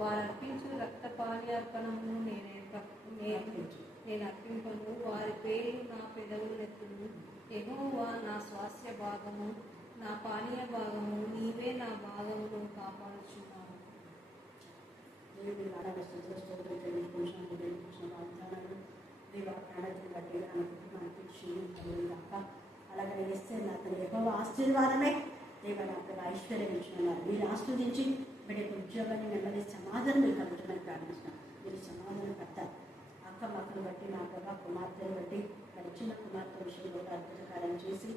వారు అర్పించు రక్తపానీయార్పణమును నేను అర్పింపను. వారి పేరు నా పెదవులెత్తును. యెహోవా నా స్వాస్థ్య భాగము, నా పానీయ భాగము, నీవే నా భాగమును కాపాడుచున్నావు. అలాగే వేస్తే నాకు యెహోవా ఆశీర్వాదమే దేవ నాకు ఐశ్వర్యం ఇచ్చినారు. మీరు ఆస్వాదించి బిడ్డకు ఉద్యోగాన్ని నెమ్మది సమాధానం మీరు కలుగుతుందని ప్రార్థిస్తున్నాను. మీరు సమాధానం పడతారు. అక్క మక్కలు బట్టి మా ప్రభా కుమార్తెను బట్టి మరి చిన్న కుమార్తె విషయంలో అద్భుతకారం చేసి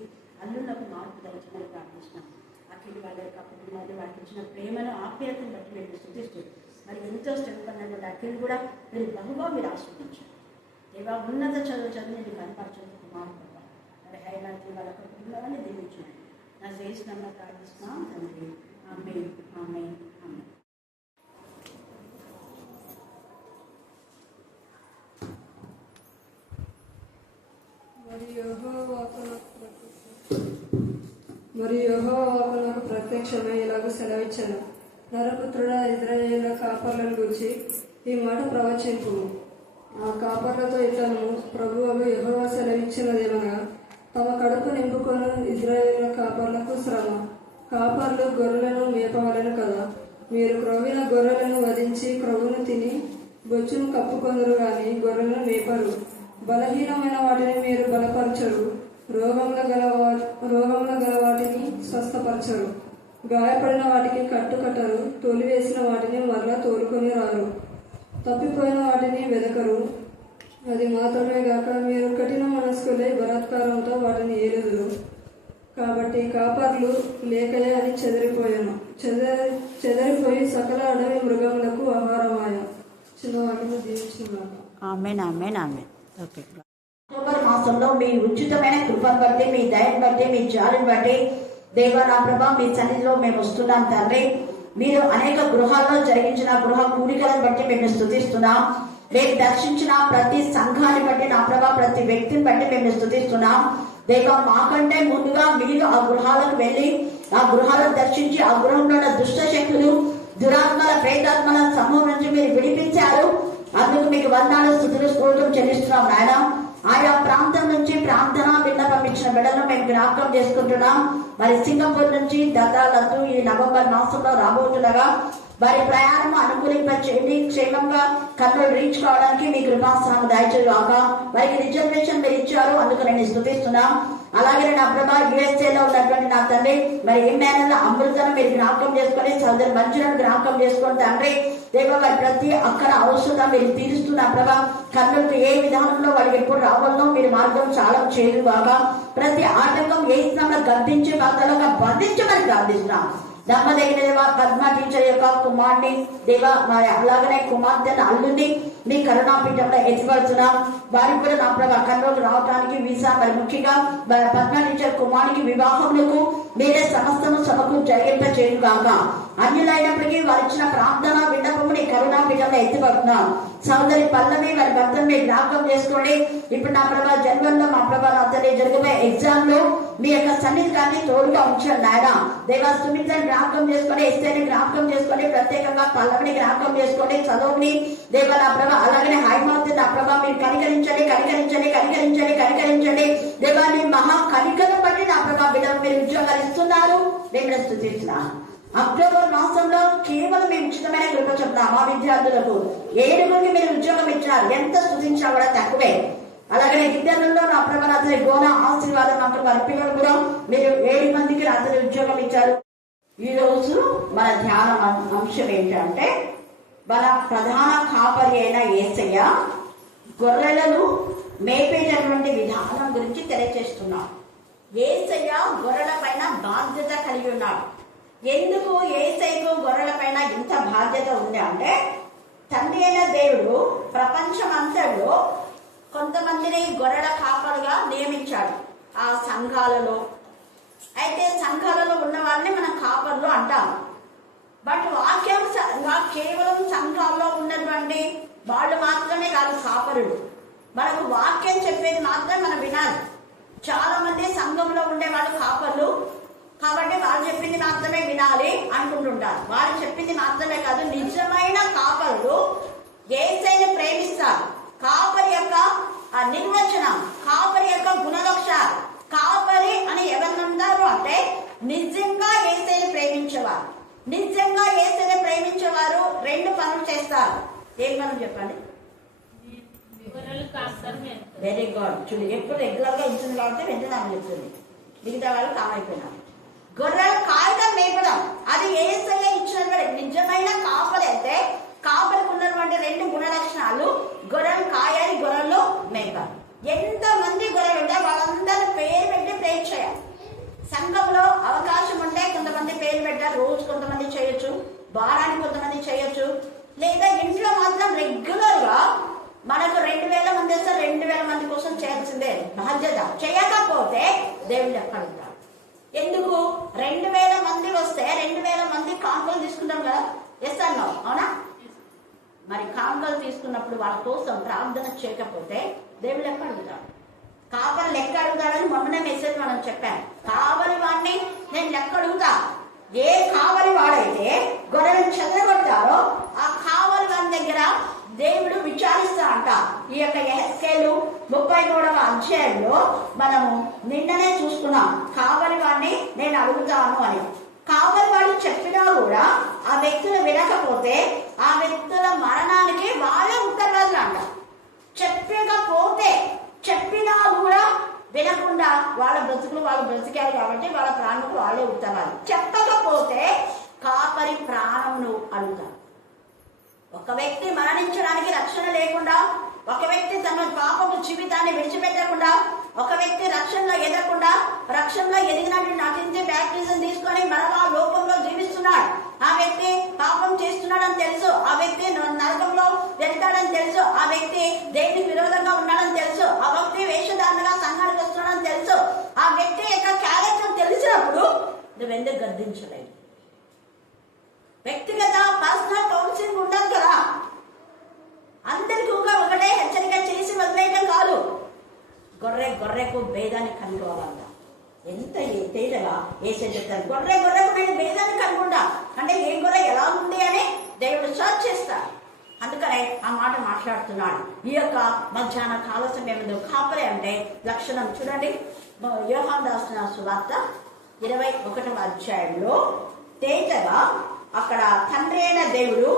అల్లులకు మార్పు దయచమని ప్రార్థిస్తున్నాం. అక్కడి వాళ్ళ యొక్క కుటుంబాన్ని వాళ్ళకి ఇచ్చిన ప్రేమను ఆప్యాయతను బట్టి మీరు స్థుతిస్తూ మరి ఎంతో శ్రమపడినటువంటి అక్కడిని కూడా మీరు బహుగా మీరు ఆస్వాదించారు. దేవా ఉన్నత చదువు నేను కనపరచండి కుమారు ప్రభా మరి హైదరాబాద్ వాళ్ళ కుటుంబాన్ని దీవించున్నాను. నా చేసిన ప్రార్థిస్తున్నాం తండ్రి. ఆమేన్ ఆమేన్ ఆమేన్. మరియు యెహోవా నాకు ప్రత్యక్షమై ఇలాగ సెలవిచ్చాను. నరపుత్రుడ, ఇశ్రాయేలు కాపర్లను గురించి ఈ మాట ప్రవచింపు. ఆ కాపర్లతో ఇట్లను ప్రభువు యెహోవా సెలవిచ్చినదేమనగా, తమ కడుపు నింపుకొని ఇశ్రాయేలు కాపర్లకు శ్రమ. కాపర్లు గొర్రెలను మేపవలెను కదా. మీరు క్రొవ్విన గొర్రెలను వధించి క్రొవ్వును తిని బొచ్చును కప్పుకొందరు గాని గొర్రెలను మేపరు. బలహీనమైన వాటిని మీరు బలపరచరు. రోగముల గల వాటిని స్వస్థపరచరు. గాయపడిన వాటికి కట్టరు. తోలివేసిన వాటిని మరలా తోలుకొని రారు. తప్పిపోయిన వాటిని వెదకరు. అది మాత్రమే గాక మీరు కఠిన మనస్కులై బలాత్కారంతో వాటిని ఏలుదురు. కాబట్టి కాపర్లు లేకయే అని చెదరిపోయి సకల అడవి మృగములకు ఆహారమాయ. చిన్న వాటిని దీవించున్నాను. ఆమేన్ ఆమేన్ ఆమేన్. ఓకే. అక్టోబర్ మాసంలో మీ ఉచితమైన కృపను బట్టి, మీ దయను బట్టి, మీ జాలిని బట్టి దేవా నా ప్రభా మీ సన్నిధిలో మేము వస్తున్నాం తండ్రి. మీరు అనేక గృహాల్లో జరిగించిన గృహ కూడికలను బట్టి మేము స్తుతిస్తున్నాం. మేము దర్శించిన ప్రతి సంఘాన్ని బట్టి నా ప్రభా ప్రతి వ్యక్తిని బట్టి మేము స్తుతిస్తున్నాం. దేవా మాకంటే ముందుగా మీరు ఆ గృహాలకు వెళ్ళి ఆ గృహాలను దర్శించి ఆ గృహంలో ఉన్న దుష్ట శక్తులు, దురాత్మల, ప్రేతాత్మల సమూహం నుంచి మీరు విడిపించారు. అందుకు మీకు వందనాలు, స్తుతులు, స్తోత్రం చెల్లిస్తున్నాం నాయన. ఆయా ప్రాంతం నుంచి ప్రార్థన విన్నపం ఇచ్చిన బిడ్డలను మేము జ్ఞాపకం చేసుకుంటున్నాం. మరి సింగపూర్ నుంచి దత్తాలతో ఈ నవంబర్ మాసంలో రాబోతుండగా వారి ప్రయాణం అనుకూలింపచేయండి. క్షేమంగా కర్నూలు రీచ్ కావడానికి మీ కృపాసనం దయచేయగాక. వారికి రిజర్వేషన్ మీరు ఇచ్చారు, అందుకు నేను స్తుతిస్తున్నాం. అలాగే నా ప్రభా యుఎస్ఏలో ఉన్నటువంటి నా తండ్రి మరి ఇమ్మానుయేల్ అమృతను మీరు జ్ఞాపకం చేసుకొని, సోదరు మంజులను జ్ఞాపకం చేసుకొని తండ్రి దేవ వారి ప్రతి అక్కడ అవసరం మీరు తీరుస్తున్న ప్రభా కర్నూలుకు ఏ విధానంలో వారికి ఎప్పుడు రావాలనో మీరు మార్గం చాలా చేయదుగాక. ప్రతి ఆటంకం ఏ స్థానంలో గర్భించే పాత్రలుగా బంధించమని ప్రార్థిస్తున్నాం. నమ్మదగిన దేవ పద్మ టీచర్ యొక్క కుమార్ని దేవ మరి అలాగనే కుమార్తెను అల్లుని మీ కరుణాపీఠంలో ఎత్తిపడుతున్నాం. వారికి కూడా నా ప్రభా కర్నూలు రావడానికి వీసా మరి ముఖ్యంగా పద్మ టీచర్ కుమారునికి వివాహములకు మీరే సమస్తము సభకు జరిగింప చేయుగాక. అన్యులైనప్పటికీ వారు ఇచ్చిన ప్రార్థన విన్నపము నీ కరుణాపీఠంలో ఎత్తిపడుతున్నాం. సోదరి పల్లవి వారి భర్తను మీరు జ్ఞాపకం చేసుకోండి. ఇప్పుడు నా ప్రభా జన్మల్లో మా ప్రభా అతని జరిగిపోయే ఎగ్జామ్ లో మీ యొక్క సన్నిధికాన్ని తోడుగా ఉంచారు నాయన. దేవా సుమిత్రని జ్ఞాపకం చేసుకోండి, ఎస్ఐని జ్ఞాపకం చేసుకోండి, ప్రత్యేకంగా పల్లవిని జ్ఞాపకం చేసుకోండి, చదువుని దేవ నా ప్రభా అలాగనే హైమావతి నా ప్రభా మీరు కనికరించండి కనికరించండి కనికరించండి కనికరించండి. దేవా మీ మహా కనికరం బట్టి నా ప్రభా బిడ్డలు మీరు ఉద్యోగాలు ఇస్తున్నారు. దేవుని స్తుతిస్తున్నాను. అక్టోబర్ మాసంలో కేవలం మేము ఉచితమైన కృప చెప్తాం. మా విద్యార్థులకు 7 మీరు ఉద్యోగం ఇచ్చినారు. ఎంత స్తుతించినా కూడా తక్కువే. అలాగే విద్యార్థుల్లో నా ప్రభా రాత్రి గోన ఆశీర్వాదం మాకు వారి పిల్లలు కూడా మీరు 7 మందికి రాత్రి ఉద్యోగం ఇచ్చారు. ఈ రోజు మన ధ్యాన అంశం ఏంటంటే మన ప్రధాన కాపరి అయిన యేసయ్య గొర్రెలను మేపేటటువంటి విధానం గురించి తెలియజేస్తున్నాం. యేసయ్య గొర్రెల పైన బాధ్యత కలిగి ఉన్నాడు. ఎందుకు యేసయ్యకు గొర్రెల పైన ఇంత బాధ్యత ఉంది అంటే తండ్రి అయిన దేవుడు ప్రపంచమంతలో కొంతమందిని గొర్రెల కాపరుగా నియమించాడు ఆ సంఘాలలో. అయితే సంఘాలలో ఉన్న వాళ్ళని మనం కాపర్లు అంటాం. బట్ వాక్యం కేవలం సంఘాల్లో ఉన్నటువంటి వాళ్ళు మాత్రమే కాదు కాపరులు. మనకు వాక్యం చెప్పేది మాత్రమే మనం వినాలి. చాలా మంది సంఘంలో ఉండే వాళ్ళు కాపర్లు కాబట్టి వాళ్ళు చెప్పింది మాత్రమే వినాలి అనుకుంటుంటారు. వాళ్ళు చెప్పింది మాత్రమే కాదు, నిజమైన రెండు పనులు చేస్తారు. ఏం పనులు చెప్పండి? Very good. చూడు, ఎప్పుడు రెగ్యులర్ గా ఇచ్చింది కాబట్టి వెంటనే ఆమె చెప్తుంది, మిగతా వాళ్ళు కామైపోయినారు. గొర్రెలు కాయడం మేపడం, అది ఏసయ్య ఇచ్చినటువంటి నిజమైన కాపరి. అయితే కాపరికి ఉన్నటువంటి రెండు గుణ లక్షణాలు: గొర్రెలు కాయాలి, గొర్రెలు మేపాలి. ఎంత మంది గొర్రెలు ఉంటే వాళ్ళందరూ పేరు పెట్టి ప్రేర్ చేయాలి. సంఘంలో అవకాశం ఉంటే కొంతమంది పేరు పెట్టారు, రోజు కొంతమంది చేయొచ్చు, వారానికి కొంతమంది చేయొచ్చు. లేదా ఇంట్లో మాత్రం రెగ్యులర్ గా మనకు 2000 మంది వస్తే 2000 మంది కోసం చేయాల్సిందే బాధ్యత. చేయకపోతే దేవుడు ఎక్కడుంటాడు? ఎందుకు? 2000 మంది వస్తే 2000 మంది కానుకలు తీసుకుంటాం కదా, చేస్తాను, అవునా? మరి కానుకలు తీసుకున్నప్పుడు వాళ్ళ కోసం ప్రార్థన చేయకపోతే దేవుడు లెక్క అడుగుతాడు. కాపరి లెక్క అడుగుతాడని మొన్ననే మెసేజ్ మనం చెప్పాను. కావలి వాడిని నేను లెక్క అడుగుతా. ఏ కావలి వాడైతే గొర్రెలను చెదరగొట్టారో ఆ కావలి వాడి దగ్గర దేవుడు విచారిస్తా అంట. ఈ యొక్క ఎహెజ్కేలు 33వ అధ్యాయంలో మనము నిన్ననే చూసుకున్నాం. కావలి వాడిని నేను అడుగుతాను అని. కావలి వాడు చెప్పినా కూడా ఆ వ్యక్తులు వినకపోతే ఆ వ్యక్తుల మరణానికి వాళ్ళే ఉత్తరవాదులు అంట. చెప్పకపోతే, చెప్పినా కూడా వినకుండా వాళ్ళ బ్రతుకులు వాళ్ళు బ్రతికారు కాబట్టి వాళ్ళ ప్రాణులకు వాళ్ళే ఉత్తరవాదు. చెప్పకపోతే కాపరి ప్రాణంను అడుగుతారు. ఒక వ్యక్తి మరణించడానికి రక్షణ లేకుండా, ఒక వ్యక్తి తన పాపపు జీవితాన్ని విడిచిపెట్టకుండా, ఒక వ్యక్తి రక్షణలో ఎదగకుండా, రక్షణలో ఎదిగినట్టు నటించి బ్యాప్టిజం తీసుకొని మరలా లోకంలో జీవిస్తున్నాడు. ఆ వ్యక్తి పాపం చేస్తున్నాడని తెలుసు, ఆ వ్యక్తి నరకంలో వెళ్తాడని తెలుసు, ఆ వ్యక్తి దేవునికి విరోధంగా ఉన్నాడని తెలుసు, ఆ వ్యక్తి వేషధారణగా సంఘానికి వస్తున్నాడని తెలుసు, ఆ వ్యక్తి యొక్క క్యారెక్టర్ తెలిసినప్పుడు నువ్వెందుకు గద్దించలేదు? వ్యక్తిగత పర్సనల్ కౌన్సిలింగ్ ఉండదు కదా. అందరికీ ఒకటే హెచ్చరిక చేసి వదిలేయటం కాదు. గొర్రెకు భేదాన్ని కనుగోవాలంట. ఎంత తేజగా వేసే చెప్తారు, గొర్రెకు నేను భేదాన్ని కనుగొంటా అంటే ఏ గొర్రె ఎలా ఉంది అని దేవుడు సర్చ్ చేస్తాడు. అందుకనే ఆ మాట మాట్లాడుతున్నాడు. ఈ యొక్క మధ్యాహ్న కాల సమయంలో కాపరి అంటే లక్షణం చూడండి. యోహాను రాసిన సువార్త 21వ అధ్యాయంలో తేజగా అక్కడ తండ్రి అయిన దేవుడు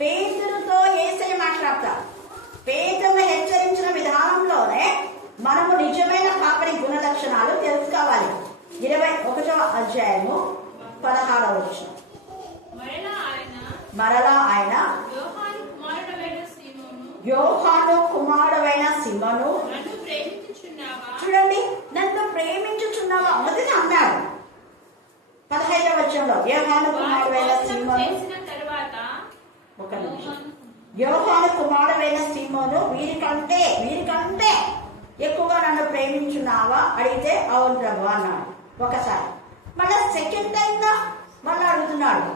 పేతురుతో యేసయ్య మాట్లాడతాడు. పేతురును హెచ్చరించిన విధానంలోనే మనము నిజమైన కాపరి గుణ లక్షణాలు తెలుసుకోవాలి. 21వ అధ్యాయము 16వ వచనం. మరలా ఆయన యోహాను కుమారుడైన సీమోను, చూడండి, నన్ను ప్రేమించుచున్నావా మొదట అన్నాడు. 15వ వచనంలో యోహాను కుమారుడైన సీమోను, ఒక నిమిషం, యోహాను కుమారుడైన సీమోను వీరికంటే ఎక్కువగా నన్ను ప్రేమించున్నావా అడిగితే అవును ప్రభు అన్నాడు ఒకసారి. మళ్ళా సెకండ్ టైం మళ్ళీ అడుగుతున్నాడు,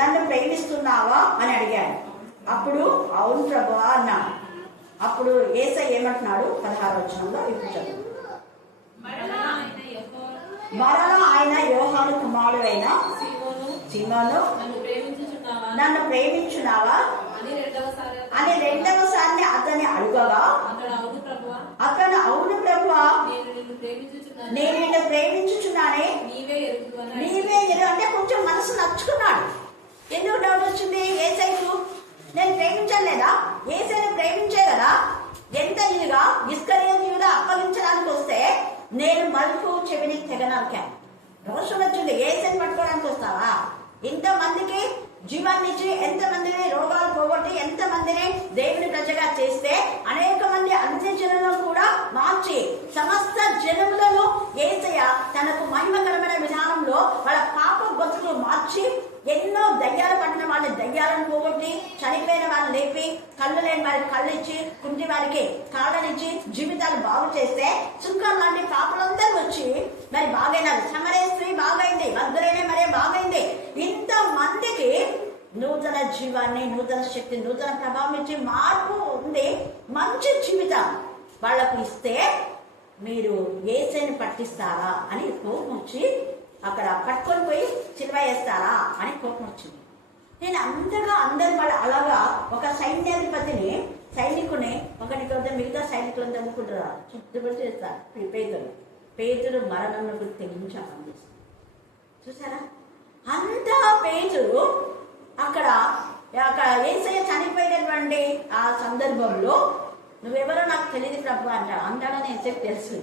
నన్ను ప్రేమిస్తున్నావా అని అడిగాడు. అప్పుడు అవును ప్రభు అన్నాడు. అప్పుడు యేసయ్య ఏమంటున్నాడు 16వ వచనంలో, ఇప్పుడు చదువు. మరలా ఆయన యోహాను కుమారుడైన సీమోను, నన్ను ప్రేమించున్నావా అని రెండవసారి అతన్ని అడుగగా అతను అవును ప్రభువా నేను నిన్ను ప్రేమించుచున్నానే నీవే ఎరుగు అంటే కొంచెం మనసు నచ్చుకున్నాడు. ఎందుకు డౌట్ వచ్చింది? యేసయ్యకు నేను ప్రేమించలేదా? యేసయ్యను ప్రేమించే కదా ఎంత ఇదిగా ఇస్కరియోతు అప్పగించడానికి వస్తే నేను మలుపు చెవిని తెగనరికాను. రోషం వచ్చింది. యేసయ్యను పట్టుకోవడానికి వస్తావా? ఇంతమందికి జీవాన్నిచ్చి, ఎంతమందిని రోగాలు పోగొట్టి, ఎంతమందిని దేవుని ప్రజగా చేస్తే, అనేక మంది అన్య జనులను కూడా మార్చి సమస్త జనములను యేసయ్య తనకు మహిమకరమైన విధానంలో వాళ్ళ పాప బతుకులు మార్చి, ఎన్నో దయ్యాలు పట్టిన వాళ్ళని దయ్యాలను పోగొట్టి, చనిపోయిన వాళ్ళని లేపి, కళ్ళు లేని వారికి కళ్ళు ఇచ్చి, కుంటి వారికి కాళ్ళనిచ్చి జీవితాలు బాగు చేస్తే, సుంకం లాంటి పాపలందరూ వచ్చి మరి బాగైనారు. సమరే స్త్రీ బాగైంది, భద్రైన మరే బాగైంది. ఇంత మందికి నూతన జీవాన్ని, నూతన శక్తి, నూతన ప్రభావం ఇచ్చి మార్పు ఉంది. మంచి జీవితం వాళ్లకు ఇస్తే మీరు యేసయ్యను పట్టిస్తారా అని కోపం వచ్చి అక్కడ పట్టుకొని పోయి సిలువ వేస్తారా అని కోపం వచ్చింది. నేను అంతగా అందరు వాళ్ళు అలాగా ఒక సైనికుని ఒకటి మిగతా సైనికులంతా అనుకుంటారు, చుట్టుపడి చేస్తారు. పేతురు మరణంకు తెగించాలని చూసారా? అంతా పేతురు అక్కడ ఆ సందర్భంలో నువ్వెవరో నాకు తెలియదు ప్రభు అంటాడని ఏసేపు తెలుసు.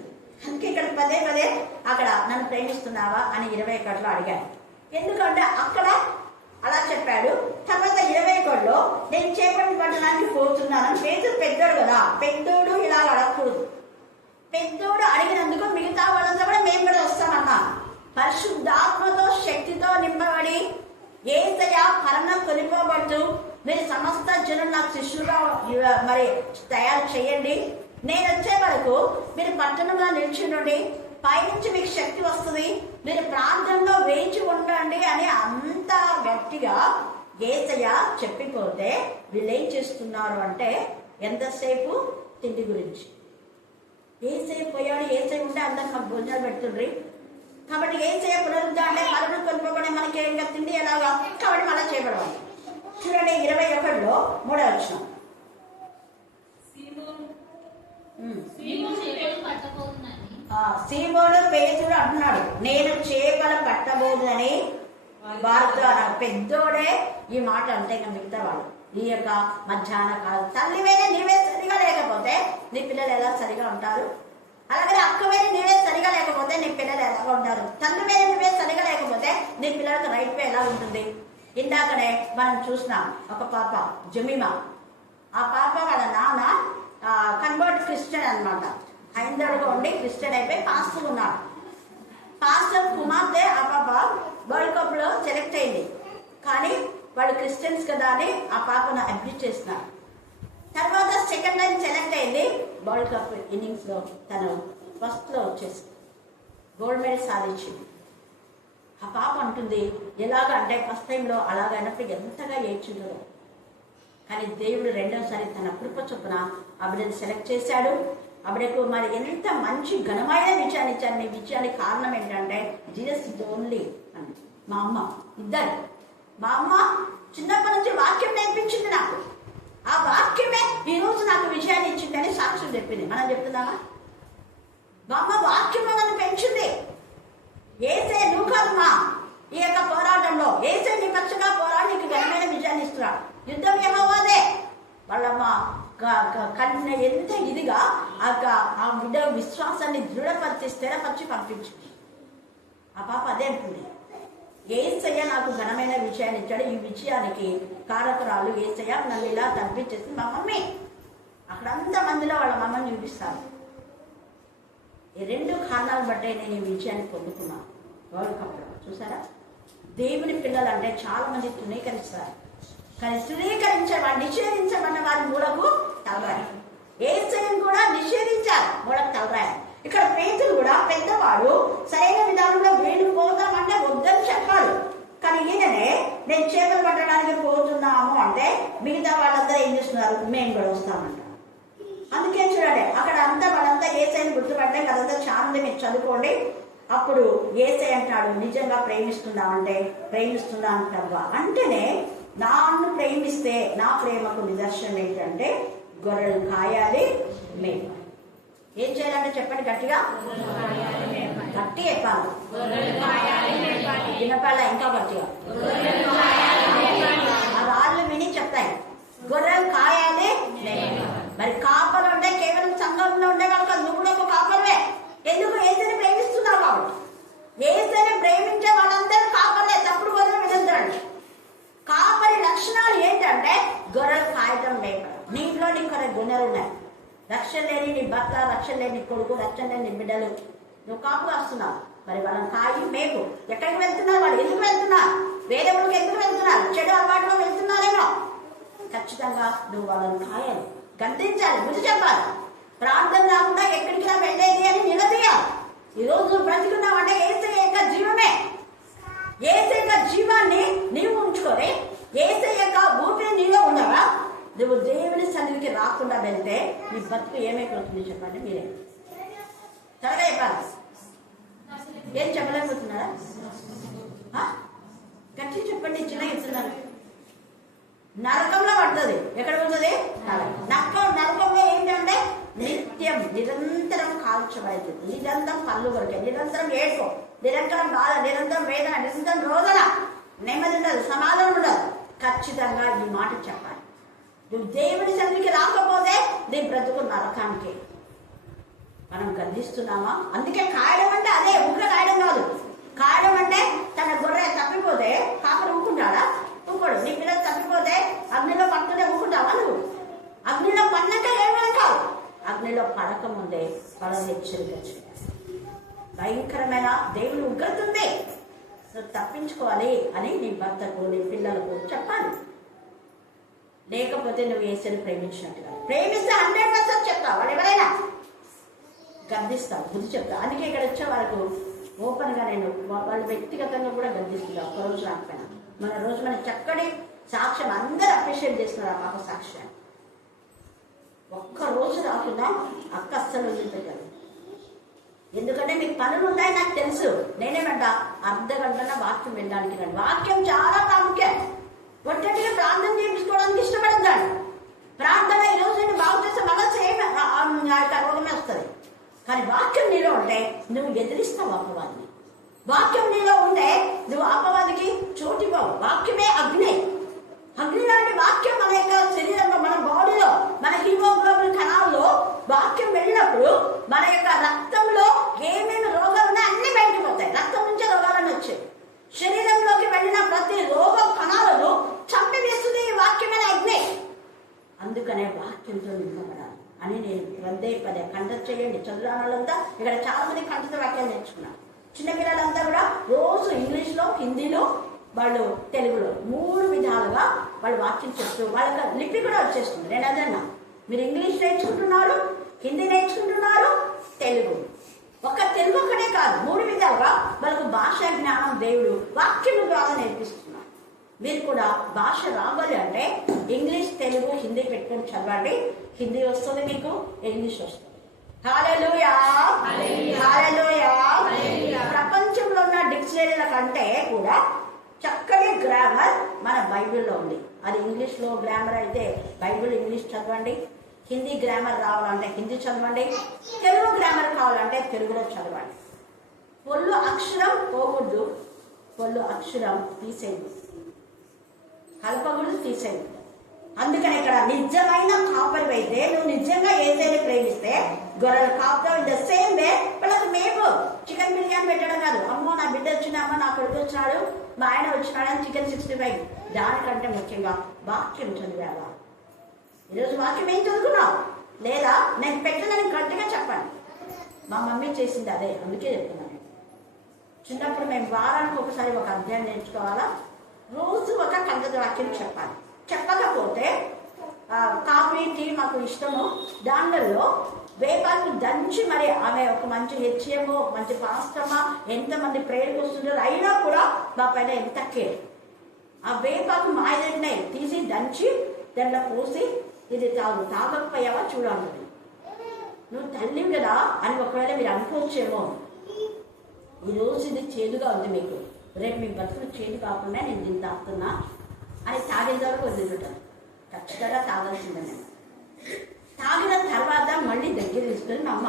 అందుకే ఇక్కడ పదే పదే అక్కడ నన్ను ప్రేమిస్తున్నావా అని 21లో అడిగాను. ఎందుకంటే అక్కడ అలా చెప్పాడు. తర్వాత 21లో నేను చేపట్టు పట్టడానికి పోతున్నానని పేతురు పెద్దోడు కదా, పెద్దోడు ఇలా అడగకూడదు. పెద్దోడు అడిగినందుకు మిగతా వాళ్ళంతా కూడా మేము కూడా వస్తామన్నా. పరిశుద్ధాత్మతో శక్తితో నింపబడి యేసయ్య పరమ కొనిపోబడుతూ మీరు సమస్త జనులు నాకు శిష్యులుగా మరి తయారు చేయండి, నేను వచ్చే వరకు మీరు పట్టణంగా నిల్చుండండి, పైనుంచి మీకు శక్తి వస్తుంది, మీరు ప్రాంతంలో వేచి ఉండండి అని అంత గట్టిగా యేసయ్య చెప్పిపోతే వీళ్ళు ఏం చేస్తున్నారు అంటే ఎంతసేపు తిండి గురించి. ఏసయ్య పోయాడు, ఏసయ్య ఉంటే అందరు మాకు భోజనాలు పెడుతుండ్రి. కాబట్టి ఏసయ్య పునరుద్ధారణ మరణం కొనుక్కోకుండా మనకి ఇంకా తిండి ఎలాగా, కాబట్టి మళ్ళీ చేయబడవాలి. చూడండి 21లో 3వ వచనం. సీమోను పేతురు అంటున్నాడు, నేను చేపలు పట్టబోదని వారితో అన్నాడు. పెద్దోడే ఈ మాట అంటే ఇంకా మిగతా వాళ్ళు ఈ యొక్క మధ్యాహ్న కాలం తల్లివేనే నీవే సరిగా లేకపోతే నీ పిల్లలు ఎలా సరిగా ఉంటారు? అలాగే అక్కవేనే నీవే సరిగా లేకపోతే నీ పిల్లలు ఎలా ఉంటారు? తల్లివేనే నువ్వే సరిగా లేకపోతే నీ పిల్లలకు రైట్ వే ఎలా ఉంటుంది? ఇందాకనే మనం చూసినాం ఒక పాప జమీమా. ఆ పాప వాళ్ళ నాన్న కన్వర్ట్ క్రిస్టియన్ అనమాట. హైందవుడుగా ఉండి క్రిస్టియన్ అయిపోయి పాస్టర్ ఉన్నాడు. పాస్టర్ కుమార్తె ఆ పాప వరల్డ్ కప్ లో సెలెక్ట్ అయింది. కానీ వాళ్ళు క్రిస్టియన్స్ కదా అని ఆ పాపను అడ్మిట్ చేస్తున్నారు. తర్వాత సెకండ్ టైం సెలెక్ట్ అయింది. వరల్డ్ కప్ ఇన్నింగ్స్ లో తను ఫస్ట్ లో వచ్చేసి గోల్డ్ మెడల్ సాధించింది. ఆ పాప అంటుంది ఎలాగంటే ఫస్ట్ టైంలో అలాగైనప్పుడు ఎంతగా ఏడ్చుందో, కానీ దేవుడు రెండోసారి తన కృప చొప్పున ఆవిడని సెలెక్ట్ చేశాడు. ఆవిడకు మరి ఎంత మంచి ఘనమైన విజయాన్ని ఇచ్చారు. మీ విజయానికి కారణం ఏంటంటే జీసస్ ఇస్ ఓన్లీ అని. మా అమ్మ ఇద్దరు, మా అమ్మ చిన్నప్పటి నుంచి వాక్యం నేర్పించింది నాకు. ఆ వాక్యమే ఈ రోజు నాకు విజయాన్ని ఇచ్చిందని సాక్ష్యం చెప్పింది. మనం చెప్తున్నామా? మా అమ్మ వాక్యంలో నన్ను పెంచింది. ఏసే నువ్వు కాదు మా ఈ యొక్క పోరాటంలో ఏసే నీ పక్షంగా పోరాడి నీకు ఘనమైన విజయాన్ని ఇస్తున్నాడు. యుద్ధం యెహోవాదే. వాళ్ళమ్మ కన్న ఎంత ఇదిగా ఆ బిడ్డ విశ్వాసాన్ని దృఢపరిచి స్థిరపరిచి పంపించింది. ఆ పాప అదే అంటుంది, ఏసయ్య నాకు ఘనమైన విజయాన్ని ఇచ్చాడు. ఈ విజయానికి కారకురాలు ఏసయ్య నన్ను ఇలా తప్పించేసి మా మమ్మీ. అక్కడ అంతమందిలో వాళ్ళ మమ్మల్ని చూపిస్తారు. ఈ రెండు కారణాలు బట్టే నేను ఈ విజయాన్ని పొందుకున్నాను వరల్డ్ కప్లో. చూసారా? దేవుని పిల్లలు అంటే చాలా మంది తృణీకరిస్తారు, కానీ నిషేధించబడిన వారి మూలకు తలరాయి. ఏసయ్యను కూడా నిషేధించారు, మూలకు తలరాయి. ఇక్కడ పేతురు కూడా పెద్దవాడు సరైన విధానంలో వేలు పోతామంటే వద్దని చెప్పాడు. కానీ ఈయననే నేను చేపలు పట్టడానికి పోతున్నాము అంటే మిగతా వాళ్ళందరూ ఏం చేస్తున్నారు? మేము కూడా వస్తామంట. అందుకే చూడండి అక్కడ అంతా వాళ్ళంతా ఏసైని గుర్తుపట్టే కదంతా చాలా మీరు చదువుకోండి. అప్పుడు ఏసై అంటాడు, నిజంగా ప్రేమిస్తున్నామంటే ప్రేమిస్తున్నాను ప్రభు అంటేనే నన్ను ప్రేమిస్తే నా ప్రేమకు నిదర్శనం ఏంటంటే గొర్రెలు కాయాలి మేము. ఏం చేయాలంటే చెప్పండి గట్టిగా, గట్టి చెప్పాలి, వినపాల ఇంకా గట్టిగా. ఆ రాళ్ళు విని చెప్తాయి గొర్రెలు కాయాలి మేము. మరి కాపలు అంటే కేవలం సంఘంలో ఉండే వాళ్ళకి నువ్వు కూడా ఒక కాపలే. ఎందుకు? ఏసైని ప్రేమిస్తున్నావు కాబట్టి. ఏసైని ప్రేమించే వాళ్ళందరూ కాపలే, తప్పుడు గొర్రెలు వినండి. కాపరి లక్షణాలు ఏంటంటే గొర్రెలు కాయటం లేపడం. నీలో నీకు కొన్ని గుణాలు ఉన్నాయి. రక్షణ లేని నీ భర్త, రక్షణ లేని నీ కొడుకు, రక్షణ లేని నీ బిడ్డలు, నువ్వు కాపు కాస్తున్నావు. మరి వాళ్ళని కాయి మేపు. ఎక్కడికి వెళ్తున్నారు వాళ్ళు? ఎందుకు వెళ్తున్నారు? వేరే ఊరికి ఎందుకు వెళ్తున్నారు? చెడు అలవాటులో వెళ్తున్నారేమో. ఖచ్చితంగా నువ్వు వాళ్ళని కాయాలి, గద్దించాలి, బుద్ధి చెప్పాలి. ప్రార్థన రాకుండా ఎక్కడికి వెళ్ళేది అని నిలదీయాలి. ఈరోజు బ్రతికున్నావంటే ఏసయ్య యొక్క జీవమే. ఏసయ్య యొక్క జీవాన్ని నీవు ఉంచుకొని ఏసయ్య యొక్క ఊపిరి నీలో ఉండవా? నువ్వు దేవుని సన్నిధికి రాకుండా వెళ్తే నీ బతుకు ఏమైపోతుంది చెప్పండి మీరే. త్వరగా చెప్పాలి. ఏం చెప్పలేకపోతున్నారా? గట్టి చెప్పండి. చిన్న ఇస్తున్నారు. నరకంలో పడుతుంది. ఎక్కడ ఉంటుంది? నరకంలో ఏంటంటే నిత్యం నిరంతరం కాల్చబడుతుంది, నిరంతరం పళ్ళు కొరికే, నిరంతరం ఏడుకో, నిరంతరం బాధ, నిరంతరం వేదన, నిరంతరం రోదన, నెమ్మది ఉండదు, సమాధానం ఉండదు. ఖచ్చితంగా ఈ మాట చెప్పాలి. నువ్వు దేవుని సన్నిధికి రాకపోతే నీ బ్రతుకు నరకానికి. మనం గర్దిస్తున్నామా? అందుకే కాయడం అంటే అదే, ఊరికే కాయడం కాదు. కాయడం అంటే తన గొర్రె తప్పిపోతే కాపరి ఊరుకుంటాడా? ఊరుకోడు. నీ పిల్లలు తప్పిపోతే అగ్నిలో పడుతుంటే ఊరుకుంటావా నువ్వు? అగ్నిలో పడినాక ఏమైనా కాదు, అగ్నిలో పడక ముందే వాళ్ళని హెచ్చరిక చేయాలి. భయంకరమైన దేవుని ఉగ్రతుంది, నువ్వు తప్పించుకోవాలి అని నీ భర్తకు నీ పిల్లలకు చెప్పాలి. లేకపోతే నువ్వు యేసుని ప్రేమించినట్టుగా. ప్రేమిస్తే 100% చెప్తావు, వాళ్ళు ఎవరైనా గర్దిస్తావు, బుద్ధి చెప్తావు. అందుకే ఇక్కడ వచ్చే వరకు ఓపెన్గా నేను వాళ్ళు వ్యక్తిగతంగా కూడా గర్దిస్తున్నా. ఒక్కరోజు రాకపోయినా మన రోజు మన చక్కటి సాక్ష్యం అందరూ అప్రిషియేట్ చేస్తున్నారు. ఆ పాప సాక్ష్యాన్ని ఒక్కరోజు రాకుండా అక్క అస్సలు వదిలిపెట్టారు. ఎందుకంటే మీకు పనులు ఉంటాయి నాకు తెలుసు. నేనేమంట అర్ధగంటన వాక్యం వినడానికి రండి. వాక్యం చాలా ప్రాముఖ్యం. ఒట్టటిగా ప్రార్థన చేయించుకోవడానికి ఇష్టపడద్దాడు. ప్రార్థన ఈరోజు నేను బాగు చేస్తే మళ్ళీ సేమ్ రోగమే వస్తుంది. కానీ వాక్యం నీలో ఉంటే నువ్వు ఎదిరిస్తావు అపవాదిని. వాక్యం నీలో ఉంటే నువ్వు అపవాదికి చోటిపోవు. వాక్యమే అగ్ని. అగ్ని లాంటి వాక్యం మన యొక్క శరీరంలో, మన బాడీలో, మన హీమోగ్లోబిన్ కణాల్లో వాక్యం వెళ్ళినప్పుడు మన యొక్క రక్తంలో ఏమేమి రోగాలు ఉన్నాయో అన్ని బయటకు పోతాయి. రక్తం నుంచే రోగాలన్నీ వచ్చాయి. శరీరంలోకి వెళ్ళిన ప్రతి రోగ కణాలను చంపివేస్తుంది ఈ వాక్యమైన అగ్ని. అందుకనే వాక్యంతో నింపబడాలి అని నేను పదే కంఠ చేయండి. చదువురాళ్ళంతా ఇక్కడ చాలా మంది కంఠత వాక్యాలు నేర్చుకున్నారు. చిన్నపిల్లలంతా కూడా రోజు ఇంగ్లీష్లో, హిందీలో, వాళ్ళు తెలుగులో 3 విధాలుగా వాళ్ళు వాక్యం చెప్తూ వాళ్ళకి లిపి కూడా వచ్చేస్తుంది. నేను అదన్నా, మీరు ఇంగ్లీష్ నేర్చుకుంటున్నారు, హిందీ నేర్చుకుంటున్నారు, తెలుగు. తెలుగు ఒకటే కాదు, 3 విధాలుగా వాళ్ళకు భాష జ్ఞానం దేవుడు వాక్యం ద్వారా నేర్పిస్తున్నారు. మీరు కూడా భాష రావాలి అంటే ఇంగ్లీష్, తెలుగు, హిందీ పెట్టుకొని చదవండి. హిందీ వస్తుంది మీకు, ఇంగ్లీష్ వస్తుంది. హల్లెలూయా, హల్లెలూయా. ప్రపంచంలో ఉన్న డిక్షనరీల కంటే కూడా చక్కటి గ్రామర్ మన బైబిల్లో ఉంది. అది ఇంగ్లీష్లో గ్రామర్ అయితే బైబిల్ ఇంగ్లీష్ చదవండి. హిందీ గ్రామర్ రావాలంటే హిందీ చదవండి. తెలుగు గ్రామర్ కావాలంటే తెలుగులో చదవండి. పొల్లు అక్షరం పోకూడదు, పొల్లు అక్షరం తీసేయదు, కలపకూడదు, తీసేయదు. అందుకని ఇక్కడ నిజమైన కాపరి అయితే నువ్వు నిజంగా ఏదైనా ప్రేమిస్తే గొర్రెలు కాపుతావు. ఇన్ ద సేమ్ వే వాళ్ళకి మేము చికెన్ బిర్యానీ పెట్టడం కాదు. అమ్మో నా బిడ్డ వచ్చినామా, నా కొడుకు వచ్చినాడు, మా ఆయన వచ్చినాడు అని చికెన్ 65. దానికంటే ముఖ్యంగా వాక్యం చదివావా? ఈరోజు వాక్యం ఏం చదువుకున్నావు? లేదా నేను పెట్టనని గట్టిగా చెప్పండి. మా మమ్మీ చేసింది అదే, అందుకే చెప్తున్నాను. చిన్నప్పుడు మేము వారానికి ఒకసారి ఒక అధ్యాయం నేర్చుకోవాలా, రోజు ఒక కంఠత వాక్యం చెప్పాలి. చెప్పకపోతే కాఫీ, టీ మాకు ఇష్టము, దాంట్లో వేపాకు దంచి మరి ఆమె ఒక మంచి హెచ్ఎమో, మంచి పాస్టమా, ఎంతమంది ప్రేయర్కి వస్తుంటారు, అయినా కూడా మా పైన ఎంత కేర్. ఆ వేపాకు మాయదడినే తీసి దంచి దాంట్లో పోసి ఇది తాగు, తాగకపోయావా చూడాలి. నువ్వు తల్లివి కదా అని ఒకవేళ మీరు అనుకోవచ్చేమో. ఈరోజు ఇది చేదుగా ఉంది మీకు, రేపు మీ బతుకులు చేదు కాకుండా నేను దీన్ని తాగుతున్నా అని తాగేది వరకు వదిలిపెట్టాను. ఖచ్చితంగా తాగాల్సిందే. నేను తాగిన తర్వాత మళ్ళీ దగ్గర తీసుకొని మా అమ్మ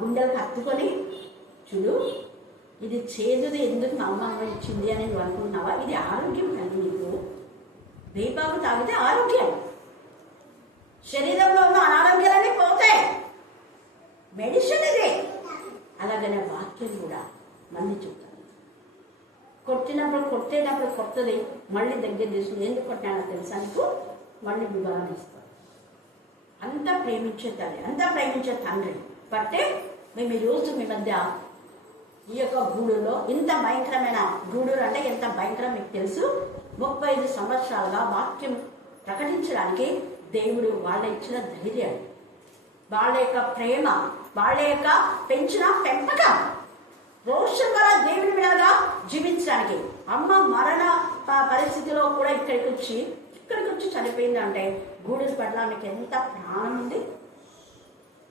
గుండెలకు హత్తుకొని, చూడు ఇది చేదుది ఎందుకు మా అమ్మ ఇచ్చింది అని నువ్వు అనుకుంటున్నావా? ఇది ఆరోగ్యం కలిగి నీకు. వేపాకు తాగితే ఆరోగ్యం, శరీరంలో ఉన్న అనారోగ్యాలన్నీ పోతాయి. మెడిసిన్ ఇదే. అలాగనే వాక్యం కూడా మళ్ళీ చెప్తాను. కొట్టేటప్పుడు కొత్తది మళ్ళీ దగ్గర తీసుకుని ఎందుకు కొట్టానో తెలుసా నీకు, మళ్ళీ వివరణ ఇస్తాను. అంత ప్రేమించే తల్లి, అంత ప్రేమించే తండ్రి బట్టే మేము ఈరోజు మీ మధ్య ఈ యొక్క గూడులో, ఇంత భయంకరమైన గూడూరు అంటే ఎంత భయంకరం మీకు తెలుసు. 35 సంవత్సరాలుగా వాక్యం ప్రకటించడానికి దేవుడు వాళ్ళ ఇచ్చిన ధైర్యం, వాళ్ళ యొక్క ప్రేమ, వాళ్ళ యొక్క పెంచిన పెంపకం, రోషం వల్ల దేవుని మీదగా జీవించడానికి. అమ్మ మరణ పరిస్థితిలో కూడా ఇక్కడికి వచ్చి చనిపోయిందంటే గూడూరు పట్ల మీకు ఎంత ప్రాణం ఉంది.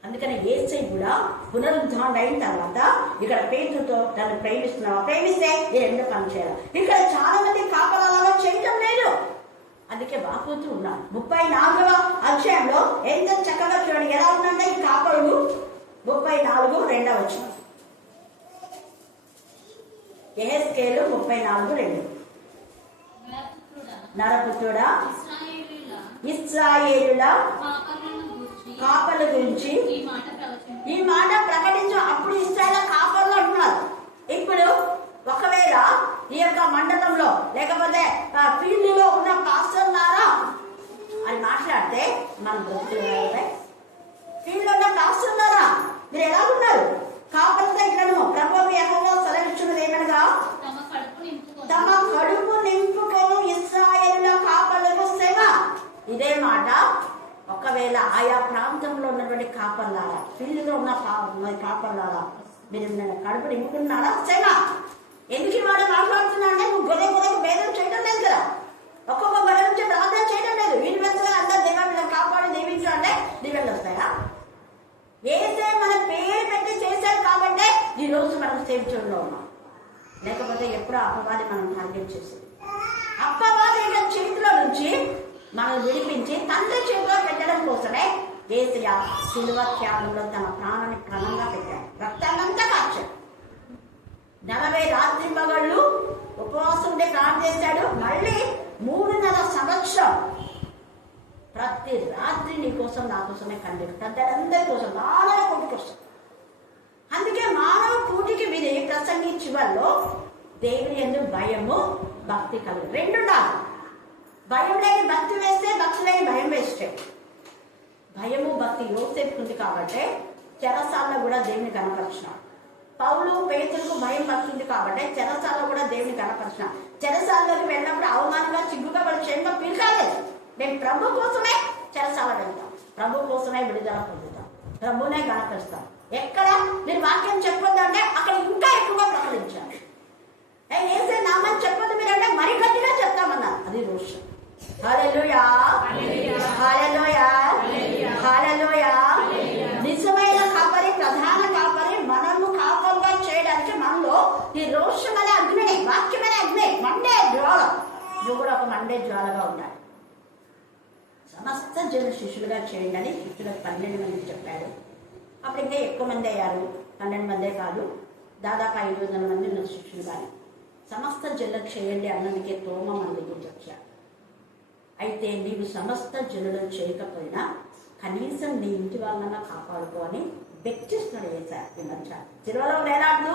అందుకని యేసై కూడా పునరుద్ధరణ అయిన తర్వాత ఇక్కడ పేతుతో దాన్ని ప్రేమిస్తున్నావా? ప్రేమిస్తే ఈ 2 పని చేయాలి. ఇక్కడ చాలా మంది కాపలాలలో చేయటం లేదు, అందుకే వాపోతూ ఉన్నారు. 34వ అధ్యాయంలో ఎంత చక్కగా చూడండి ఎలా ఉందంటే ఈ కాపరులు. 34:2 వచనం, యెహెజ్కేలు 34:2. నరపుత్రుడా ఇశ్రాయేలుల కాపరులను గూర్చి కాపర్ల గురించి ఈ మాట ప్రవచించు. ఈ మాట ప్రకటించు. అప్పుడు ఇశ్రాయేల్ కాపర్లు అంటున్నారు. ఇప్పుడు ఒకవేళ ఈ యొక్క మండలంలో లేకపోతే ఫీల్డ్ లో ఉన్న పాస్టర్లారా అని మాట్లాడితే మనం బ్రతుకులే. ఫీల్డ్ లో ఉన్న పాస్టర్లారా మీరు ఎలా ఉన్నారు? కాపర్లతో ఇట్లను ప్రభువు యెహోవా సెలవిచ్చున్నది ఏమనగా తమ కడుపు నింపుకొని తమ కడుపు నింపుకోను ఇశ్రాయేలుల కాపర్లకు శ్రమ. ఇదే మాట ఒకవేళ ఆయా ప్రాంతంలో ఉన్నటువంటి కాపర్లారా, ఫీల్డ్లో ఉన్న కాపర్లారా, మీరు కడుపు నింపుకున్నారా? శ్రమ. ఎందుకు ఈ మాట మాట్లాడుతున్నా అంటే నువ్వు గొడవకు భేదం చేయడం లేదు కదా, ఒక్కొక్క గొడవ నుంచి ప్రార్థన చేయడం లేదు. యూనివర్సిటీ అందరూ దేవాన్ని కాపాడి దీవించు అంటే దీవెనలు వస్తాయా? ఏసే మన పేరు పెట్టి చేశారు కాబట్టి ఈ రోజు మనం సేవించడంలో ఉన్నాం. లేకపోతే ఎప్పుడో అపవాది మనం టార్గెట్ చేసేది. అపవాది చేతిలో నుంచి మనం విడిపించి తండ్రి చేతిలో పెట్టడం కోసమే ఏసయ్య శిలువ త్యాగంలో తన ప్రాణాన్ని ప్రాణంగా పెట్టాడు. రక్తాన్నంతా కార్చాడు. 40 రాత్రి పగళ్ళు ఉపవాసం ఉండి ప్రార్థన చేశాడు. మళ్ళీ 3.5 సంవత్సరం ప్రతి రాత్రి నీ కోసం నా కోసమే కంటాడు. పెద్దలందరి కోసం, మానవ కోటి కోసం. అందుకే మానవ కూటికి విని ప్రసంగి చివరిలో దేవుని యందు భయము భక్తి కలుగు రెండు ఉండాలి. భయం లేని భక్తి వేస్తే, భక్తి లేని భయం వేస్తే. భయము భక్తి యోసేపుకుంది కాబట్టి చెరసాలలో కూడా దేవుని కనపరిచినాడు. పౌలు పేతులకు భయం భక్తి ఉంది కాబట్టి చెరసాలలో కూడా దేవుని కనపరిచినాడు. చెరసాలలోకి వెళ్ళినప్పుడు అవమానంగా సిగ్గుగా వాళ్ళు చేయడం పిలకాలేదు. నేను ప్రభు కోసమే చెరసాల వెళ్తాం, ప్రభు కోసమే విడుదల పొందుతాం, ప్రభునే కనపరుస్తాం. ఎక్కడ నేను వాక్యం చెప్పొద్దంటే అక్కడ ఇంకా ఎక్కువగా ప్రకటించాను. ఏసే నామని చెప్పొద్దు మీరంటే మరి గట్టిగా చెప్తామన్నారు. అది రోషం. హల్లెలూయా, హల్లెలూయా, హల్లెలూయా. నిజమైన కాపరి, ప్రధాన కాపరి మనము కాపరిగా చేయడానికి మనలో ఈ రోషం అనే అగ్ని, వాక్యం అనే అగ్ని, మండే జ్వాల. నువ్వు కూడా ఒక మండే జ్వాలగా ఉండాలి. సమస్త జన శిష్యులుగా చేయండి అని శిష్యులకు 12 మందికి చెప్పాడు. అప్పుడు ఇంకా ఎక్కువ మంది అయ్యారు. 12 మందే కాదు, దాదాపు 500 మంది ఉన్న శిష్యులు. కానీ సమస్త జనులకు చేయండి అన్నందుకే తోమ మన దగ్గరికి వచ్చాడు. అయితే నీవు సమస్త జనులను చేయకపోయినా కనీసం నీ ఇంటి వాళ్ళన్నా కాపాడుకో అని వెచ్చిస్తున్నాడు వేశారు. ఈ మధ్య చిరువలో వేలాడుతూ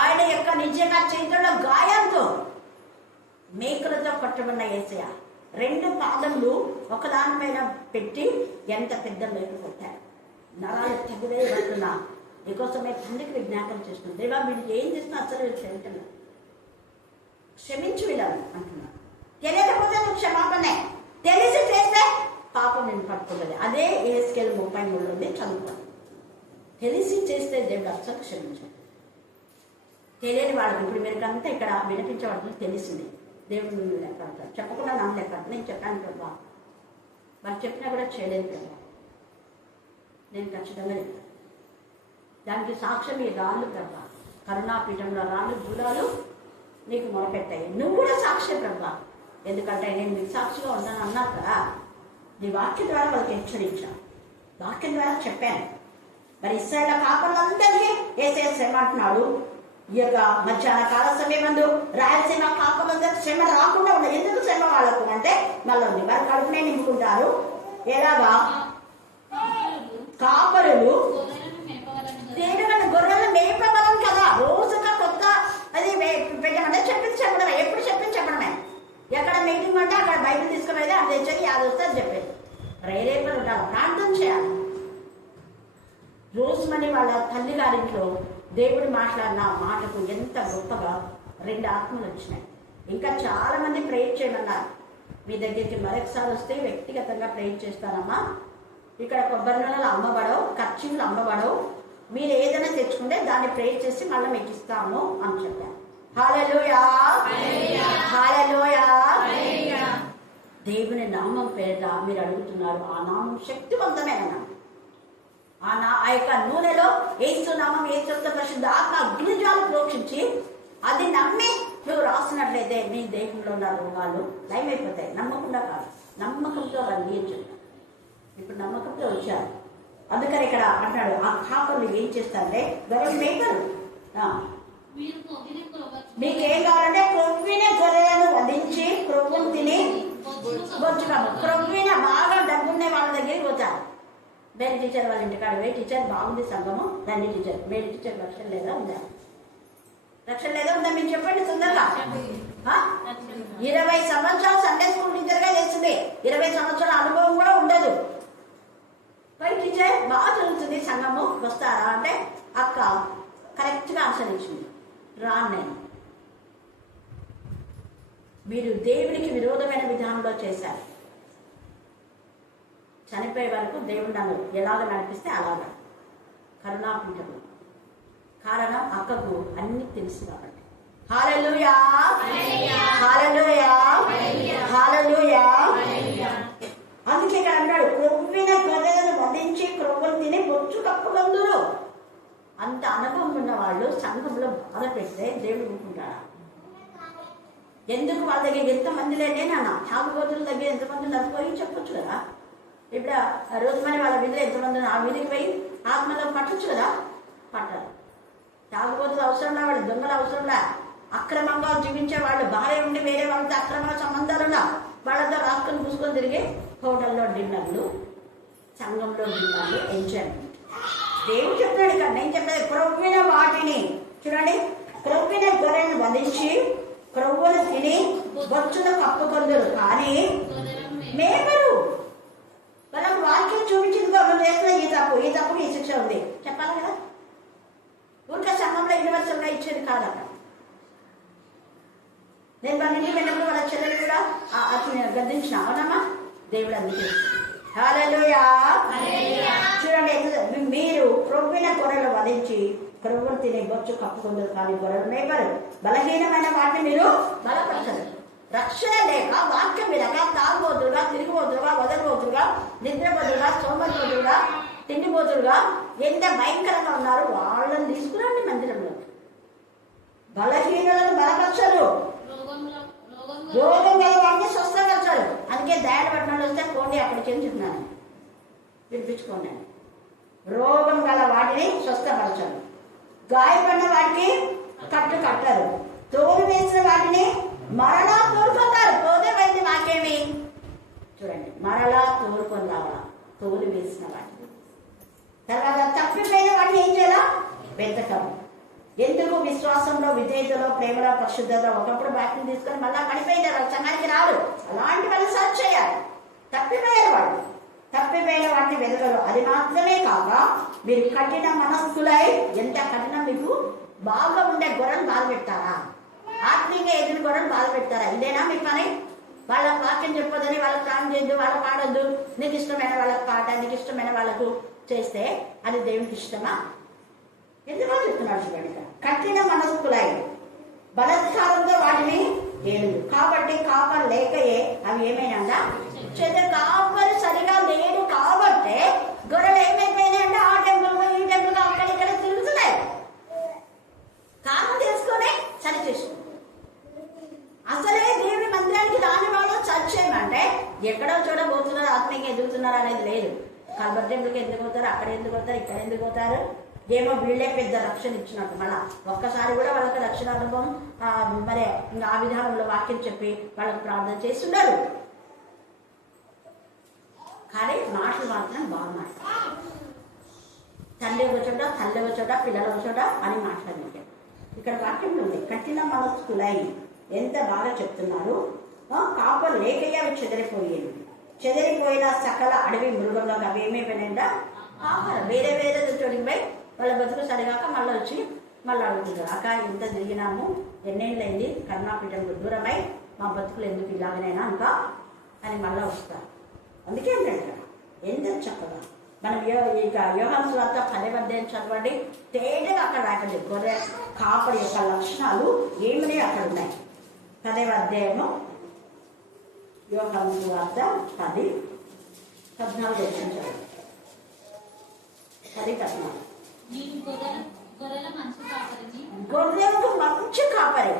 ఆయన యొక్క నిజంగా చేతుల్లో గాయంతో మేకులతో కొట్టబడిన యేసయ్య 2 పాదములు ఒకదానిపైన పెట్టి ఎంత పెద్ద మేకు కొట్టారు. నరాలు తెగులే పడుతున్నా నీకోసమే తండ్రికి విజ్ఞాపన చేస్తున్నాను. దేవా మీరు ఏం చేస్తున్నా అసలు క్షమించలేదు, క్షమించు వీళ్ళని అంటున్నాను. తెలియకపోతే నువ్వు క్షమాపణే, తెలిసి చేస్తే పాపం నేను పట్టుకోలేదు. అదే ఏస్కేల్ 33 చదువుతాను. తెలిసి చేస్తే దేవుడు అసలు క్షమించాడు. తెలియని వాళ్ళకి ఇప్పుడు మీరుకంతా ఇక్కడ వినిపించబడుతుంది, తెలిసింది దేవుడు నువ్వు లెక్క అంటారు. చెప్పకుండా నన్ను లెక్క అంటారు. నేను చెప్పాను ప్రభా, వాళ్ళు చెప్పినా కూడా చేయలేదు ప్రభా, నేను ఖచ్చితంగా చెప్తాను. దానికి సాక్ష్యం ఈ రాళ్ళు ప్రభా, కరుణాపీఠంలో రాళ్ళు దూరాలు నీకు మొదపెట్టాయి. నువ్వు కూడా సాక్షి ప్రభా, ఎందుకంటే నేను నీకు సాక్షిగా ఉన్నాను అన్నారు కదా. నీ వాక్యం ద్వారా వాళ్ళకి హెచ్చరించాను, వాక్యం ద్వారా చెప్పాను. మరి ఇశ్రాయేలు కాపర్లందరికీ యేసయ్య శ్రమ అంటున్నాడు. ఈ యొక్క మధ్యాహ్న కాల సమయమందు రాయలసీమ కాపర్లందరికీ శ్రమ రాకుండా ఉండదు. ఎందుకు శ్రమ వాళ్ళకు అంటే మళ్ళీ ఉంది, వారి కడుపునే నింపుకుంటారు. ఎలాగా కాపరులు దేనికంటే గొర్రెలు మేపబలం కదా. రోజుగా కొత్త అది పెట్టమంటే చెప్పింది చెప్పడమే, ఎప్పుడు చెప్పింది చెప్పడమే. ఎక్కడ మీటింగ్ అంటే అక్కడ బైబిల్ తీసుకునేది, అది తెచ్చేది, అది వస్తే అది చెప్పేది. రేరేపలు ఉండాలి, ప్రార్థన చేయాలి. రోజుమని వాళ్ళ తల్లి గారింట్లో దేవుడు మాట్లాడిన మాటకు ఎంత గొప్పగా 2 ఆత్మలు వచ్చినాయి. ఇంకా చాలా మంది ప్రేయర్ చేయమన్నారు. మీ దగ్గరికి మరొకసారి వస్తే వ్యక్తిగతంగా ప్రేయర్ చేస్తానమ్మా. ఇక్కడ కొబ్బరి నూనెలు అమ్మబడవు, ఖర్చులు అమ్మబడవు, మీరు ఏదైనా తెచ్చుకుంటే దాన్ని ప్రేయర్ చేసి మళ్ళీ మీకు ఇస్తాము అని చెప్పాను. హల్లెలూయా, హల్లెలూయా. దేవుని నామం పేరిట మీరు అడుగుతున్నారు. ఆ నామం శక్తివంతమైన ఆ యొక్క నూనెలో యేసు నామం, యేసు పరిశుద్ధ ఆత్మ అగ్నిజ్వాలు ప్రోక్షించి అది నమ్మి నువ్వు రాసినట్లయితే నీ దేహంలో ఉన్న రోగాలు లయమైపోతాయి. నమ్మకుండా కాదు, నమ్మకంతో రంగించండి. ఇప్పుడు నమ్మకంతో వచ్చారు. అందుకని ఇక్కడ అంటాడు, ఆ కాపర్లు ఏం చేస్తారంటే గొర్రెలు మేకలు. మీకేం కావాలంటే కొవ్విన గొర్రెలను వధించి క్రొవ్వును తిని బొచ్చుకము. మేరీ టీచర్ వాళ్ళ ఇంటికాడ పోయి టీచర్ బాగుంది సంఘము రండి టీచర్. మేరీ టీచర్ రక్షణ లేదా ఉందా? రక్షణ లేదా ఉందా మీరు చెప్పండి తొందరగా. 20 సంవత్సరాలు సండే స్కూల్ టీచర్గా చేస్తుంది, 20 సంవత్సరాల అనుభవం కూడా ఉండదు. మరి టీచర్ బాగా చదువుతుంది సంఘము వస్తారా అంటే అక్క కరెక్ట్గా ఆన్సర్ ఇచ్చింది, రాను నేను. మీరు దేవునికి విరోధమైన విధానంలో చేశారు. చనిపోయే వరకు దేవుడు నన్ను ఎలాగ నడిపిస్తే అలాగా కరుణాపీఠము. కారణం అక్కకు అన్ని తెలుసు కాబట్టి. హల్లెలూయా హల్లెలూయా హల్లెలూయా. అందుకే ఇక్కడ అన్నాడు, క్రొవ్విన గొర్రెలను వధించి క్రొవ్వులు తిని బొచ్చు కప్పుకొందురు. అంత అనుభవం ఉన్న వాళ్ళు సంఘంలో బాధ పెడితే దేవుడు ఊరుకుంటాడా? ఎందుకు వాళ్ళ దగ్గర ఎంతమంది లేదే నాన్న, తాగుబోతుల దగ్గర ఎంతమంది నడిపోయి చెప్పొచ్చు కదా. ఇప్పుడు రోజు మరి వాళ్ళ వీధిలో ఎంతమంది ఆ వీధికి పోయి ఆత్మలో పట్టొచ్చు కదా, పట్టాలి. తాగుబోతులు అవసరంలా, వాళ్ళు దొంగలు అవసరంలా, అక్రమంగా జీవించే వాళ్ళు భార్య ఉండి వేరే వాళ్ళతో అక్రమ సంబంధాలున్నా వాళ్ళతో రాసుకొని పూసుకొని తిరిగి హోటల్లో డిన్నర్లు, సంఘంలో డిన్నర్లు, ఎంజాయ్మెంట్. దేవుడు చెప్తాడు ఇక్కడ, నేను చెప్పేది క్రొవ్విన వాటిని చూడండి. క్రొవ్విన గొర్రెను వధించి క్రొవ్వులు తిని బొచ్చును కప్పుకొందురు కానీ మేమరు. మనం వాక్యం చూపించింది నువ్వు చేస్తున్న ఈ తప్పుకి ఈ శిక్ష ఉంది చెప్పాలి కదా. ఊరికే సంఘంలో యూనివర్సల్గా ఇచ్చేది కాదట. నేను మన ఇంటికి వెళ్ళినప్పుడు వాళ్ళ చెల్లెలు కూడా అతను గద్దించిన, అవునమ్మా దేవుడు అందుకే. హల్లెలూయా. చూడండి, మీరు క్రొవ్విన గొర్రెలు వధించి క్రొవ్వులు తిని బొచ్చు కప్పుకుందరు కానీ గొర్రెలు మేపరు. బలహీనమైన వాటిని మీరు బలపరచరు. రక్షణ లేక వాక్యం వినక తాగుబోతులుగా, తిరిగిపోతులుగా, వదలబోతులుగా, నిద్రపోతులుగా, సోమరిపోతులుగా, తిండిపోతులుగా ఎంత భయంకరంగా ఉన్నారు. వాళ్ళని తీసుకురండి మందిరంలో. బలహీనులను బలపరచరు, రోగం గల వాటిని స్వస్థపరచరు. అందుకే దయాలు పట్టణాలు వస్తే పోండి అక్కడికి ఏం చెప్తున్నాను వినిపించుకోండి. రోగం గల వాటిని స్వస్థపరచరు, గాయపడిన వాటికి కట్టరు, తోలు వేసిన వాటిని మరలా తోలుకొంటారు. పోతే పోయింది మాకేమి. చూడండి, మరలా తోలుకొని రావాలా, తోలు వేసిన వాటిని. తర్వాత తప్పిపోయిన వాటిని ఏం చేయాలా, వెతకము. ఎందుకు విశ్వాసంలో, విధేయతలో, ప్రేమలో, పరిశుద్ధతలో ఒకప్పుడు వాటిని తీసుకొని మళ్ళా పడిపోయింది వాళ్ళు సంఘానికి రాడు. అలాంటి వాళ్ళు సర్చ్ చేయాలి. తప్పిపోయారు వాళ్ళు, తప్పిపోయిన వాటిని వెతకరు. అది మాత్రమే కాక మీరు కఠిన మనస్కులై, ఎంత కఠినం మీకు, బాగా ఉండే గొర్రెలు బాధ పెడతారా, ఆత్మీయంగా ఎదురు గొర్రెలు బాధ పెడతారా? ఇదేనా మీ పని? వాళ్ళ వాక్యం చెప్పొద్దని వాళ్ళకి ప్రాణం చేయొద్దు, వాళ్ళకి పాడొద్దు, నీకు ఇష్టమైన వాళ్ళకి పాట, నీకు ఇష్టమైన వాళ్ళకు చేస్తే అది దేవునికి ఇష్టమా? ఎందుకో చెప్తున్నాడు చూడండి. కఠిన మనస్కులై బలత్కారంతో వాటిని ఏలు. కాబట్టి కాపరి లేకయే అవి ఏమైనా చెడు. కాపరి సరిగా లేడు కాబట్టి గొర్రెలు ఏమైపోయినాయంటే ఆ టెంపుల్ ఈ టెంపుల్ అక్కడ ఇక్కడ తిరుగుతున్నాయి. కారణం తెలుసుకొని సరి చేసుకో. అసలే దేవుని మందిరానికి రాని వాళ్ళు సర్చ్ చేయమంటే ఎక్కడో చూడబోతున్నారు, ఆత్మీయంగా ఎదుగుతున్నారు అనేది లేదు. కాబట్టి టెంపుల్కి ఎందుకు పోతారు, అక్కడ ఎందుకు పోతారు, ఇక్కడ ఎందుకు పోతారు? ఏమో వీళ్ళే పెద్ద రక్షణ ఇచ్చినట్టు. మళ్ళా ఒక్కసారి కూడా వాళ్ళకి రక్షణ అనుభవం మరి ఇంకా ఆ విధానంలో వాక్యం చెప్పి వాళ్ళకి ప్రార్థన చేస్తున్నారు. కానీ మాటలు మాత్రం బాగా మాట్లాడారు. తండ్రి ఒక చోట, తల్లి ఒక చోట, పిల్లలు ఒక చోట అని మాట్లాడినట్టు ఇక్కడ వాక్యంలో ఉంది. కఠిన మనస్కులై ఎంత బాగా చెప్తున్నారు. కాపలు లేకయ్య అవి చెదిరిపోయిన సకల అడవి మృగంగా అవి ఏమైపోయినాయంట, ఆహారం వేరే వేరే చోటికి పోయి వాళ్ళ బతుకు సరిగాక మళ్ళీ వచ్చి మళ్ళీ అడుగుతుంటారు, అక్క ఇంత తిరిగినాము, ఎన్నేళ్ళైంది కరుణాపీఠంలో దూరమై, మా బతుకులు ఎందుకు ఇలాగనైనా అంతా అని మళ్ళీ వస్తారు. అందుకే ఏంటంటే ఎంత చక్కగా మనం ఇక యోహాను సువార్త 10వ అధ్యాయం చదవండి, తేటగా అక్కడ రాకండి గొర్రె కాపరి యొక్క లక్షణాలు ఏమిటి అక్కడ ఉన్నాయి. 10వ అధ్యాయము యోహాను సువార్త 10:14 చదవండి. 10:14 గొర్రెలకు మంచి కాపరి.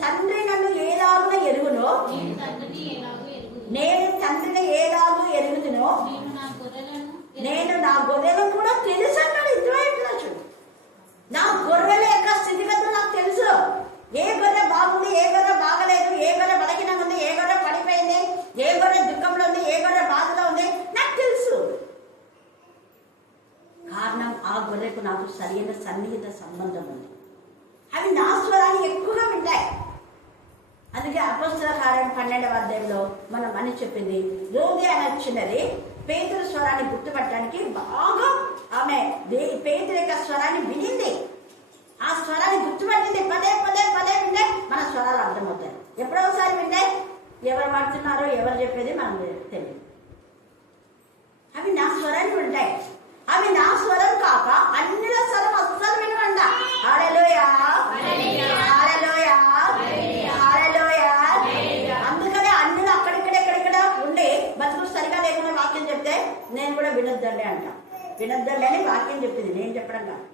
తండ్రి నన్ను ఏలాగున ఎరుగునో, నేను తండ్రిని ఏలాగు ఎరుగుతునో, నేను నా గొర్రెలను కూడా తెలుసు అన్నాడు. ఇంద్రాడు, నా గొర్రెల యొక్క స్థితిగతులు నాకు తెలుసు. ఏ గొర్రె బాగుంది, ఏ గొర్రె బాగలేదు, ఏ గొర్రె బలహీనంగా ఉంది, ఏ గొర్రె పడిపోయింది, ఏ గొర్రె దుఃఖంలో ఉంది, ఏ గొర్రె బాధలో ఉంది, సన్నిహిత సంబంధం ఉంది. అవి నా స్వరాన్ని ఎక్కువగా వింటాయి. అందుకే అపోస్తల కార్యం 12వ అధ్యాయంలో మనం అని చెప్పింది, రోదే అని వచ్చినది పేతురు స్వరాన్ని గుర్తుపట్టడానికి బాగా ఆమె పేతురు యొక్క స్వరాన్ని వినింది. ఆ స్వరాన్ని గుర్తుపట్టింది. పదే పదే పదే వింటే మన స్వరాలు అర్థమవుతాయి. ఎప్పుడో ఒకసారి వింటే ఎవరు మాట్లాడుతున్నారో ఎవరు చెప్పేది మనం తెలియదు. అవి నా స్వరాన్ని వింటాయి. అవి నా స్వరం కాక అన్నిల స్వరం అస్సలు వినవంట. హల్లెలూయా, హల్లెలూయా, హల్లెలూయా. అందుకనే అన్నిలు అక్కడిక్కడ ఉండి బతుకు సరిగా లేకుండా వాక్యం చెప్తే నేను కూడా వినొద్దండి అంట. వినొద్దండి అని వాక్యం చెప్పింది, నేను చెప్పడం కాదు.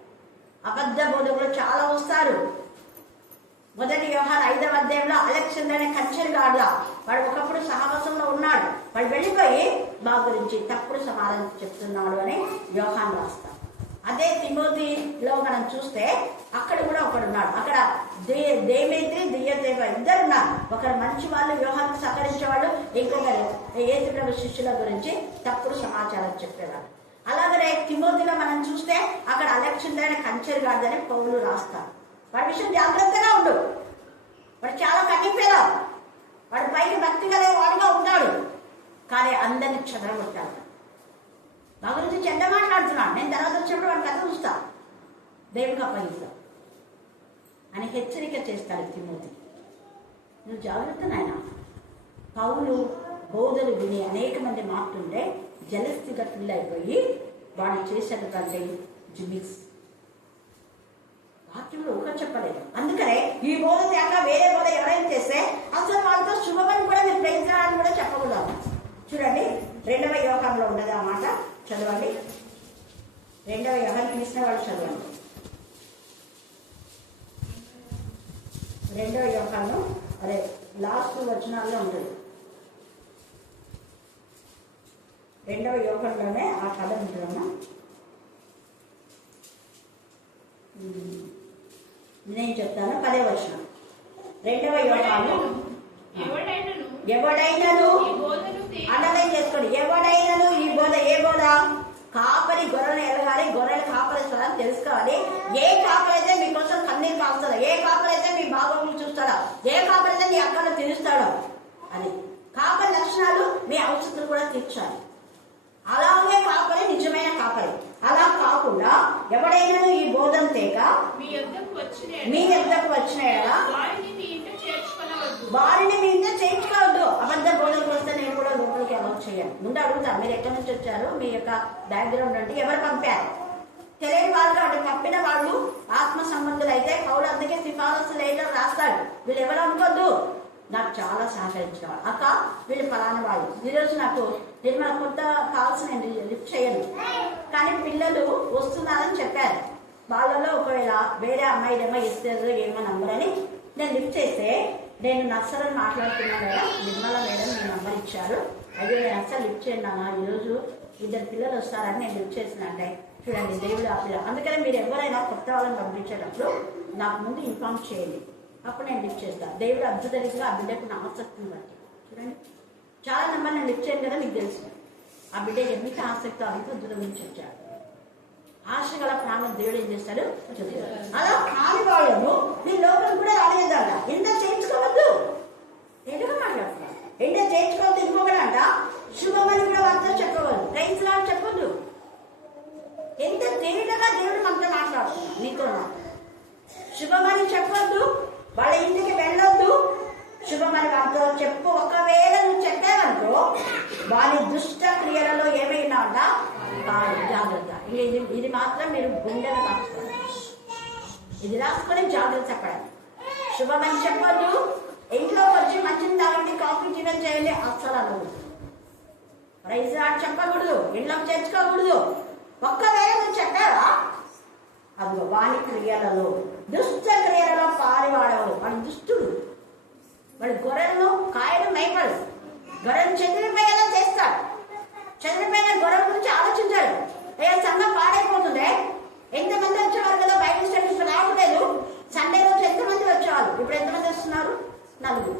అబద్ధ బోధకులు చాలా వస్తారు. మొదటి యోహాను 5వ అధ్యాయంలో అలెగ్జాండర్ అనే కంచెలుగాడుగా వాడు ఒకప్పుడు సహవాసంలో ఉన్నాడు. వాడు వెళ్ళిపోయి మా గురించి తప్పుడు సమాధానం చెప్తున్నాడు అని యోహాను రాస్తాడు. అదే తిమోతిలో మనం చూస్తే అక్కడ కూడా ఒకడు ఉన్నాడు. అక్కడ దేమేత్రి దియదేవ ఇద్దరు ఉన్నారు. ఒకరు మంచి వాళ్ళు యోహానికి సహకరించేవాడు, ఇంకొకరు యేసు ప్రభు శిష్యుల గురించి తప్పుడు సమాచారం చెప్పేవాడు. అలాగనే తిమోతిలో మనం చూస్తే అక్కడ అలెగ్జాండర్ అనే కంచెలుగాడని పౌలు రాస్తాడు. వాడి విషయం జాగ్రత్తగా ఉండు. వాడు చాలా కన్నిపేదా, వాడు పైకి భక్తి కలిగే వాడుగా ఉంటాడు, కానీ అందరినీ చెదరగొట్టాడు. నా గురించి చెడ్డ మాట్లాడుతున్నాడు, నేను తర్వాత వచ్చినప్పుడు వాడి కథ చూస్తా, దేవుడికి అప్పగిస్తా అని హెచ్చరిక చేస్తాడు తిమోతి. నువ్వు జాగ్రత్త నాయన. పౌలు బోధలు విని అనేక మంది మాట్లాడుతుంటే జలస్థిగా ఫిల్ అయిపోయి వాడు చేసేటంటే జిమిక్స్ వాక్యంలో ఒక చెప్పలేదు. అందుకనే ఈ బోధ తేక వేరే బోధ ఎవరైనా చేస్తే అసలు వాళ్ళతో శుభమని కూడా మీరు ప్రయత్నాలని కూడా చెప్పకూడదు. చూడండి 2వ యోహానులో ఉండదు ఆ మాట, చదవండి. 2వ యోహాను తీసిన వాళ్ళు చదవండి. 2వ యోహాను అదే లాస్ట్ వచనాల్లో ఉంటుంది. 2వ యోహానులోనే ఆ కథ ఉంటుందమ్మా. నేను చెప్తాను 10వ వచనం. 2వ యోహాను ఎవడైనను అండర్లైన్ చేసుకోండి. ఎవడైనను ఈ బోధ, ఏ బోధ? కాపరి గొర్రెలు ఎరగాలి, గొర్రెల కాపరి స్వరం తెలుసుకోవాలి. ఏ కాపరి అయితే మీకోసం కన్నీరు కాస్తాడో, ఏ కాపరి అయితే మీ బాగోగులు చూస్తాడో, ఏ కాపరి అయితే మీ అక్కను తీరుస్తాడో, అది కాపరి లక్షణాలు మీ అవసరాలు కూడా తీర్చాలి. అలాగే కాపరి నిజమైన కాపరి. అలా కాకుండా ఎవడైనా ఈ బోధన తేక మీ యొద్దకు వచ్చిన వారిని మీ ఇంట చేర్చుకోవద్దు. అబద్ధ బోధనకు వస్తే నేను కూడా లోపలికి అలౌ చేయాలి. ముందు అడుగుతా, మీరు ఎక్కడి నుంచి వచ్చారు, మీ యొక్క బ్యాక్గ్రౌండ్ అంటే ఎవరు పంపారు? తెలియని వాళ్ళు అంటే పంపిన వాళ్ళు ఆత్మ సంబంధులు అయితే పౌలు అందుకే సిఫారసు లేటర్ రాస్తాడు. వీళ్ళు ఎవరు అనుకోద్దు, నాకు చాలా సహకరించిన వాళ్ళు, అక్క వీళ్ళు ఫలానా వాళ్ళు. ఈరోజు నాకు నిర్మల కొత్త కాల్స్ నేను లిఫ్ట్ చేయను, కానీ పిల్లలు వస్తున్నారని చెప్పారు. వాళ్ళలో ఒకవేళ వేరే అమ్మాయిడేమో ఇస్తారు ఏమో నంబర్ అని నేను లిఫ్ట్ చేస్తే, నేను నర్సరని మాట్లాడుతున్నాను కదా, నిర్మల మేడం మీ నంబర్ ఇచ్చారు, అయ్యో నేను అస్సలు లిఫ్ట్ చేయను, ఈరోజు 2 పిల్లలు వస్తారని నేను లిఫ్ట్ చేసినట్టే. చూడండి దేవుడు ఆపిల్ల. అందుకని మీరు ఎవరైనా కొత్త వాళ్ళని పంపించేటప్పుడు నాకు ముందు ఇన్ఫార్మ్ చేయండి, అప్పుడు నేను లిఫ్ట్ చేస్తాను. దేవుడు అద్భుత రీతిగా ఆ బిడ్డకు ఆసక్తిని బట్టి. చూడండి చాలా నెంబర్ నేను లిఫ్ట్ చేయను కదా, మీకు తెలుసు ఆ బిడ్డ ఎంత ఆసక్తి అంతా దూరం నుంచి వచ్చాడు. ఆశ గల ప్రాణం దేవుడు ఏం చేస్తాడు చెప్తాడు. అలా కాని వాళ్ళను నీ లోపల కూడా రాలేదంట. ఎంత చేయించుకోవద్దు, ఎందుకు మాట్లాడుతున్నాను, ఎంత చేయించుకోవద్దు. ఇంకొకడంట శుభమని కూడా వాళ్ళతో చెప్పవద్దు, ప్రైజ్ లాగా చెప్పొద్దు. ఎంత తేలికగా దేవుడు మనతో మాట్లాడుతున్నాడు, నీతో శుభమని చెప్పొద్దు, వాళ్ళ ఇంటికి వెళ్ళొద్దు, శుభమని వాళ్ళతో చెప్పు. ఒకవేళ నువ్వు చెప్పావనుకో వారి దుష్ట క్రియలలో ఏమైనా ఉందా జాగ్రత్త. ఇది మాత్రం మీరు గుండెను రాసుకోండి, ఇది రాసుకొని జాగ్రత్త చెప్పండి. శుభమని చెప్పొద్దు, ఇంట్లో వచ్చి మంచిని తాగండి, కాఫీ టిఫిన్ చేయండి, అస్సలు అనకూడదు. ప్రైజ్ లార్డ్ చెప్పకూడదు, ఇంట్లో చేర్చుకోకూడదు. ఒక్కవేళ నువ్వు చెప్పావా అదిగో వాని క్రియలలో దుష్ట క్రియలలో పారివాడవు. వాడు దుష్టుడు, వాడు గొర్రెలను కాయలు మేపడు, గొర్రెలు చెదిరిపోయేలా చేస్తాడు. చెదిరిపోయిన గొర్రెల గురించి ఆలోచించాడు. సంఘం పాడైపోతుందే, ఎంతమంది వచ్చేవారు కదా బైబిల్ స్టడీస్ రావట్లేదు. సండే రోజు ఎంతమంది వచ్చేవాళ్ళు, ఇప్పుడు ఎంతమంది వస్తున్నారు? 4.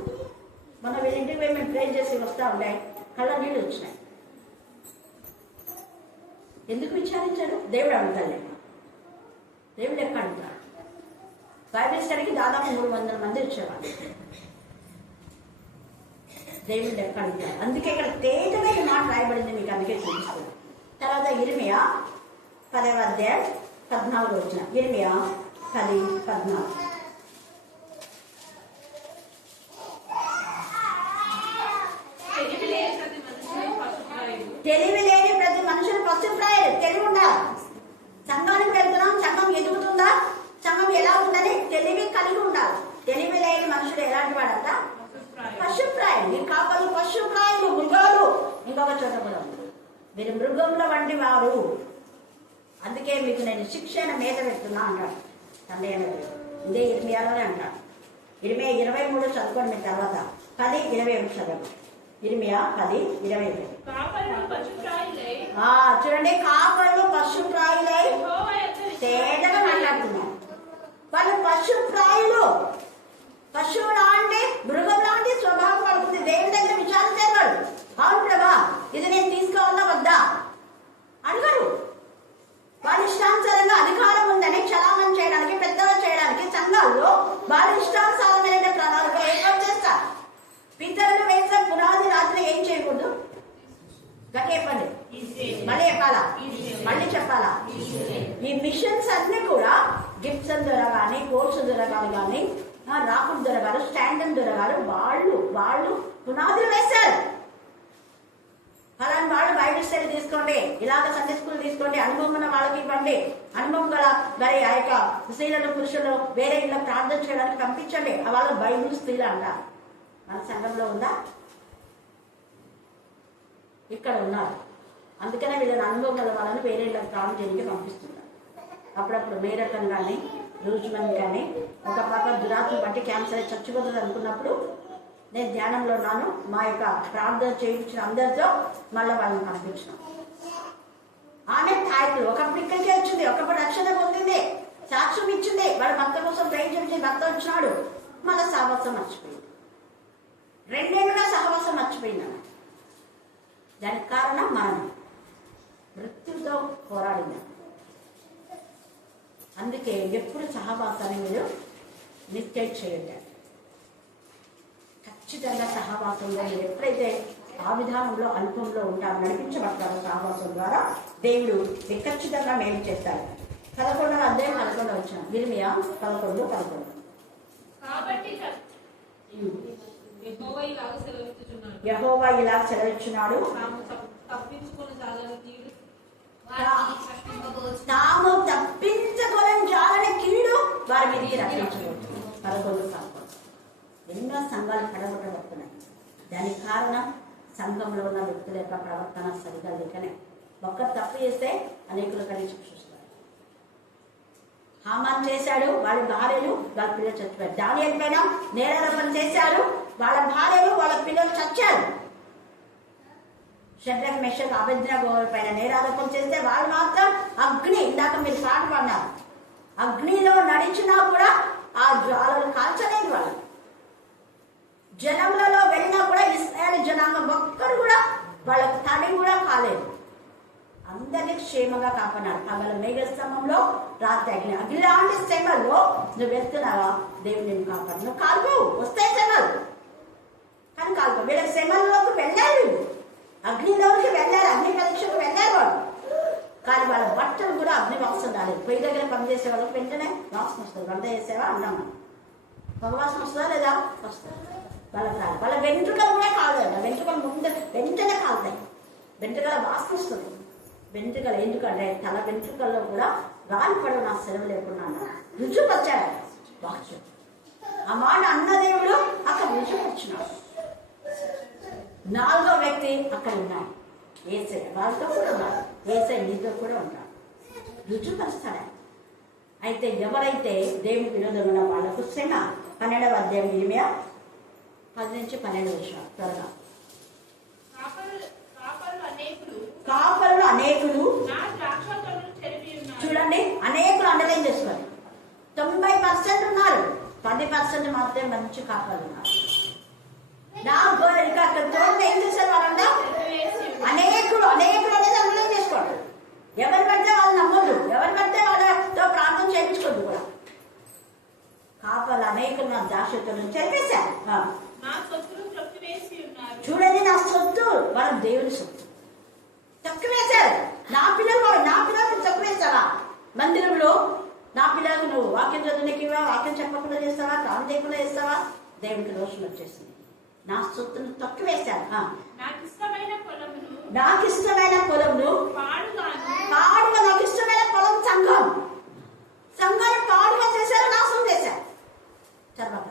మొన్న వీళ్ళింటికి పోయి మేము ప్రేర్ చేసి వస్తూ ఉండే కళ్ళ నీళ్ళు వచ్చినాయి. ఎందుకు విచారించాడు? దేవుడు అడుగుతాడు. దేవుడు లెక్క అడుగుతాడు. బైబిల్ స్టడీకి దాదాపు 300 మంది వచ్చేవాళ్ళు. దేవుడు లెక్క అడుగుతాడు. అందుకే ఇక్కడ తేటగా ఈ మాట రాయబడింది, మీకు అందుకే చూపిస్తుంది. తర్వాత ఇర్మియా 10వ అధ్యాయం 14 వచ్చిన. ఇర్మియా 10:14. తెలివి లేని ప్రతి మనుషులు పశుప్రాయులు. తెలివి ఉండాలి. సంఘానికి వెళ్తున్నాం, సంఘం ఎదుగుతుందా, సంఘం ఎలా ఉందని తెలివి కలిగి ఉండాలి. తెలివి లేని మనుషులు ఎలాంటి వాడంట? పశుప్రాయులు. ఈ కాపలు పశుప్రాయులు, మృగాలు. ఇంకొక చోట కూడా ఉంది, మీరు మృగముల వంటి వారు, అందుకే మీకు నేను శిక్షణ మీద పెడుతున్నా అంటాడు తండ్రి అనేది. ఇదే ఇర్మియాలోనే అంటాడు. ఇర్మియా 23 చదువుకోండి మీరు. తర్వాత 10:21 చదవండి. ఇర్మియా 10:21. చూడండి, కాపరులు పశుప్రాయులై తేటగా మాట్లాడుతున్నాం. వాళ్ళు పశుప్రాయులు. పశువు లాంటి, మృగం లాంటి స్వభావం పడుతుంది. దేవుని దగ్గర విచారించారు. అవును ప్రభా, ఇది నేను తీసుకోవాలా వద్దా అడగరు. వాళ్ళ ఇష్టానుసారంగా అధికారం ఉందని చలామణి చేయడానికి, పెద్దగా చేయడానికి సంఘాల్లో వాళ్ళ ఇష్టానుసారమైన ప్రణాళిక ఏర్పాటు చేస్తారు. పితరులు వేసిన పునాది రాత్రి ఏం చేయకూడదు? గట్టి చెప్పండి, మళ్ళీ చెప్పాలా, మళ్ళీ చెప్పాలా? ఈ మిషన్స్ అన్ని కూడా గిబ్సన్ దొర కానీ, కోర్సు దొర కానీ, రాకుడ్ దొర గారు, స్టాండన్ దొర గారు, వాళ్ళు పునాదులు వేశారు. అలాంటి వాళ్ళు బైబిల్ స్టడీ తీసుకోండి, ఇలాగ సండే స్కూల్ తీసుకోండి, అనుభవం ఉన్న వాళ్ళకి ఇవ్వండి. అనుభవం గల మరి ఆ యొక్క స్త్రీలను, పురుషులు వేరే ఇళ్ళ ప్రార్థన చేయడానికి పంపించండి. వాళ్ళు బైబిల్ స్త్రీలు అంటారు. మన సంఘంలో ఉందా? ఇక్కడ ఉన్నారు. అందుకనే వీళ్ళని అనుభవం గల వాళ్ళని వేరే ఇళ్ళకి ప్రార్థన చేయడానికి పంపిస్తున్నారు. అప్పుడప్పుడు మేరకన్ కానీ, రూజ్మన్ కానీ, ఒక పాప దురాత్మ బట్టి క్యాన్సర్ చచ్చిపోతుంది అనుకున్నప్పుడు నేను ధ్యానంలో ఉన్నాను. మా యొక్క ప్రార్థన చేయించిన అందరితో మళ్ళీ వాళ్ళని పంపించిన. ఆమె తాయితులు ఒకప్పుడు ఇక్కడికే వచ్చింది, ఒకప్పుడు రక్షణ పొందింది, సాక్ష్యం ఇచ్చింది, వాళ్ళ భర్త కోసం ప్రయత్నించి భర్త వచ్చినాడు, మళ్ళీ సహవాసం మర్చిపోయింది. 2 ఏళ్ళుగా సహవాసం మర్చిపోయింది. దానికి కారణం మరణం, మృత్యుతో పోరాడింది. అందుకే ఎప్పుడు సహవాసాన్ని మీరు మిస్టేక్ చేయండి. ఖచ్చితంగా సహవాసంలో మీరు ఎప్పుడైతే ఆ విధానంలో అనుభవంలో ఉంటారో, నడిపించబడతారో సహవాసం ద్వారా, దేవుడు మీకు ఖచ్చితంగా మేలు చేస్తారు. 11వ అధ్యాయం 11 వచ్చిన. ఇర్మియా 11:11. యెహోవా ఇలా సెలవిచ్చున్నాడు, తాము తప్పించుకోలేని జాలని కీడు వారి మీదకి రప్పించబోతుంది. 11:11. ఎన్నో సంఘాలు పడగొట్టబడుతున్నాయి. దానికి కారణం సంఘంలో ఉన్న వ్యక్తుల యొక్క ప్రవర్తన సరిగా లేకనే. ఒక్కరు తప్పు చేస్తే అనేకులు కలిసి చూస్తారు. హామాన్ చేశాడు, వాళ్ళ భార్యలు, వాళ్ళ పిల్లలు చచ్చిపోయారు. దానియేలు పైన నేరారోపణ చేశారు, వాళ్ళ భార్యలు, వాళ్ళ పిల్లలు చచ్చారు. షడ్రక్, మెషక్, అబేద్నెగో పైన నేరారోపణ చేస్తే వాళ్ళు మాత్రం అగ్ని, ఇందాక మీరు పాట పాడినారు, అగ్నిలో నడిచినా కూడా ఆ జ్వాలలు కాల్చలేదు. వాళ్ళు జనములలో వెళ్ళినా కూడా ఇశ్రాయేలు జనాంగం ఒక్కరు కూడా వాళ్ళకి తడి కూడా కాలేదు. అందరినీ క్షేమంగా కాపాడారు. పగల మేఘస్తంభంలో, రాత్రి అగ్ని. అగ్నిలాంటి శ్రమల్లో నువ్వు వెళ్తున్నావా, దేవుడు నేను కాపాడు. నువ్వు కాల్పు వస్తాయి శ్రమలు, కానీ కాల్పు. వీళ్ళకి శ్రమల్లోకి వెళ్ళారు, అగ్నిలోకి వెళ్ళారు, అగ్ని పరీక్షకు వెళ్ళారు వాళ్ళు. కానీ వాళ్ళ బట్టలు కూడా అగ్ని వాసన రాలేదు. పొయ్యి దగ్గర పనిచేసే వాళ్ళకి వెంటనే వాసన వస్తుంది. వంట చేసేవా అన్నాము, పొగవాసన వస్తుందా లేదా? వస్తుంది. వాళ్ళకి రాదు. వాళ్ళ వెంట్రుకలు కూడా కాలేదు. వెంట్రుకలు ముందు వెంటనే కాలుతాయి. వెంట్రుకల వాసన వస్తుంది. వెంట్రుకలు ఎందుకంటే తల వెంట్రుకల్లో కూడా రాలిపడు నా సెలవు లేకుండా రుజుపరిచాడు వాక్యం. ఆ మాట అన్నదేవుడు అక్కడ రుజుపరిచినాడు. 4వ వ్యక్తి అక్కడ ఉన్నాడు, ఏసై. వాళ్ళతో కూడా ఉన్నాడు, ఏసై నీతో కూడా ఉన్నాడు, రుజుపరుస్తాడు. అయితే ఎవరైతే దేవుని విరోధంగా ఉన్న వాళ్ళకు శ్రమ. 12వ అధ్యాయం ఇర్మియా 10-12 త్వరగా. కాపరులు అనేకులు, చూడండి, అనేకులు అండర్లైన్ చేసుకోండి. 90% ఉన్నారు, 10% మాత్రమే మంచి కాపరులు ఉన్నారు. నా గోరిక అక్కడ తోట ఏం చేశారు వాళ్ళంతా? అనేకులు అనేది అండర్లైన్ చేసుకోండి. ఎవరు పడితే వాళ్ళు నమ్మొద్దు, ఎవరు పడితే వాళ్ళతో ఎవరితో ప్రార్థన చేయించుకోద్దు కూడా. కాపలు అనేకులు నా దాశత్వం చెప్పేశారు. నా సొత్తును త్రొక్కివేసి ఉన్నారు. చూడండి, నా సొత్తు మనం దేవుని సొత్తు తక్కువేశారు. నా పిల్లలు తక్కువేస్తావా? మందిరంలో నా పిల్లలకు నువ్వు వాక్యం చదువునికి వాక్యం చెప్పకుండా చేస్తావా? ప్రాణం చేయకుండా చేస్తావా? దేవునికి దోషం వచ్చేసింది. నా సొత్తును తక్కువేశారు. నాకు ఇష్టమైన పొలమును పాడుగా, నాకు ఇష్టమైన పొలం సంఘాన్ని పాడుగా చేశారు, నాశనం చేశారు. తర్వాత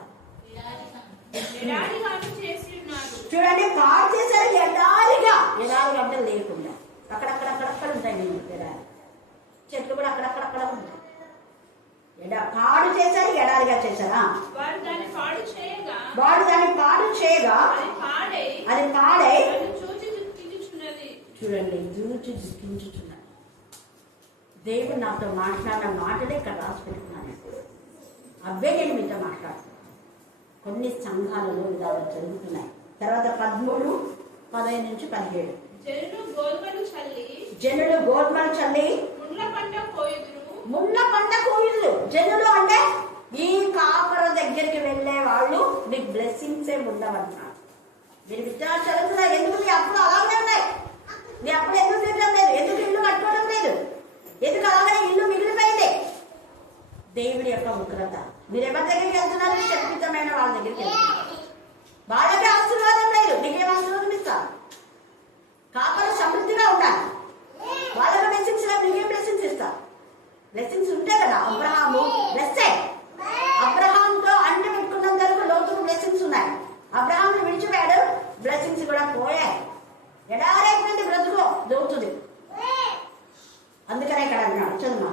ఎడారిగాను చేసి ఉన్నారు. చూడండి, పాడు చేశారు ఎడారిగా అంటే లేకుండా అక్కడక్కడ ఉంటాయి. నేను ఎడారి చెట్లు కూడా అక్కడక్కడ ఉంటాయి. పాడు చేశారు, ఎడారిగా చేశారా? వాడు దాన్ని పాడు చేయగా అది పాడై చూడండి చూచి దుఃఖించుచున్నది. దేవుడు నాతో మాట్లాడిన మాటలే ఇక్కడ రాసి పెట్టుకున్నాను. అవే నేను మీతో మాట్లాడుతున్నాను. కొన్ని సంఘాలలో విధాలు జరుగుతున్నాయి. తర్వాత 13, 15 నుంచి 17. జనులు గోధుమలు చల్లి ముళ్ళ పంట కోయుదురు. జనులు అంటే ఈ కాపర దగ్గరికి వెళ్ళే వాళ్ళు నీకు బ్లెస్సింగ్స్ ఉండవంటున్నారు. మీరు విత్తనాలు చదువుతున్నారు, ఎందుకు నీ అప్పులు అలాగే ఉన్నాయి? నీ అప్పులు ఎందుకు తిరగడం లేదు? ఎందుకు ఇల్లు కట్టుకోవడం లేదు? ఎందుకు అలాగనే ఇల్లు మిగిలిపోయింది? దేవుడి యొక్క ఉగ్రత. మీరు ఎవరి దగ్గరికి వెళ్తున్నారు? శక్తితమైన వాళ్ళ దగ్గరికి వెళ్తున్నారు. వాళ్ళకి ఆశీర్వాదం లేదు, నీకేం ఆశీర్వాదం ఇస్తారు? కాపలు సమృద్ధిగా ఉండాలి. వాళ్ళకి బ్లెస్సింగ్స్ లేదు, నీకేం బ్లెస్సింగ్స్ ఇస్తారు? బ్లెస్సింగ్స్ ఉంటాయి కదా. అబ్రహాము అబ్రహాంతో అంటి పెట్టుకున్నంత వరకు లోతుకు బ్లెస్సింగ్స్ ఉన్నాయి. అబ్రహాంని విడిచిపోయాడు, బ్లెస్సింగ్స్ కూడా పోయాయి. ఎడారైపోయింది బ్రతుకు దొరుకుతుంది. అందుకనే ఇక్కడ అంటున్నాడు, చదువు.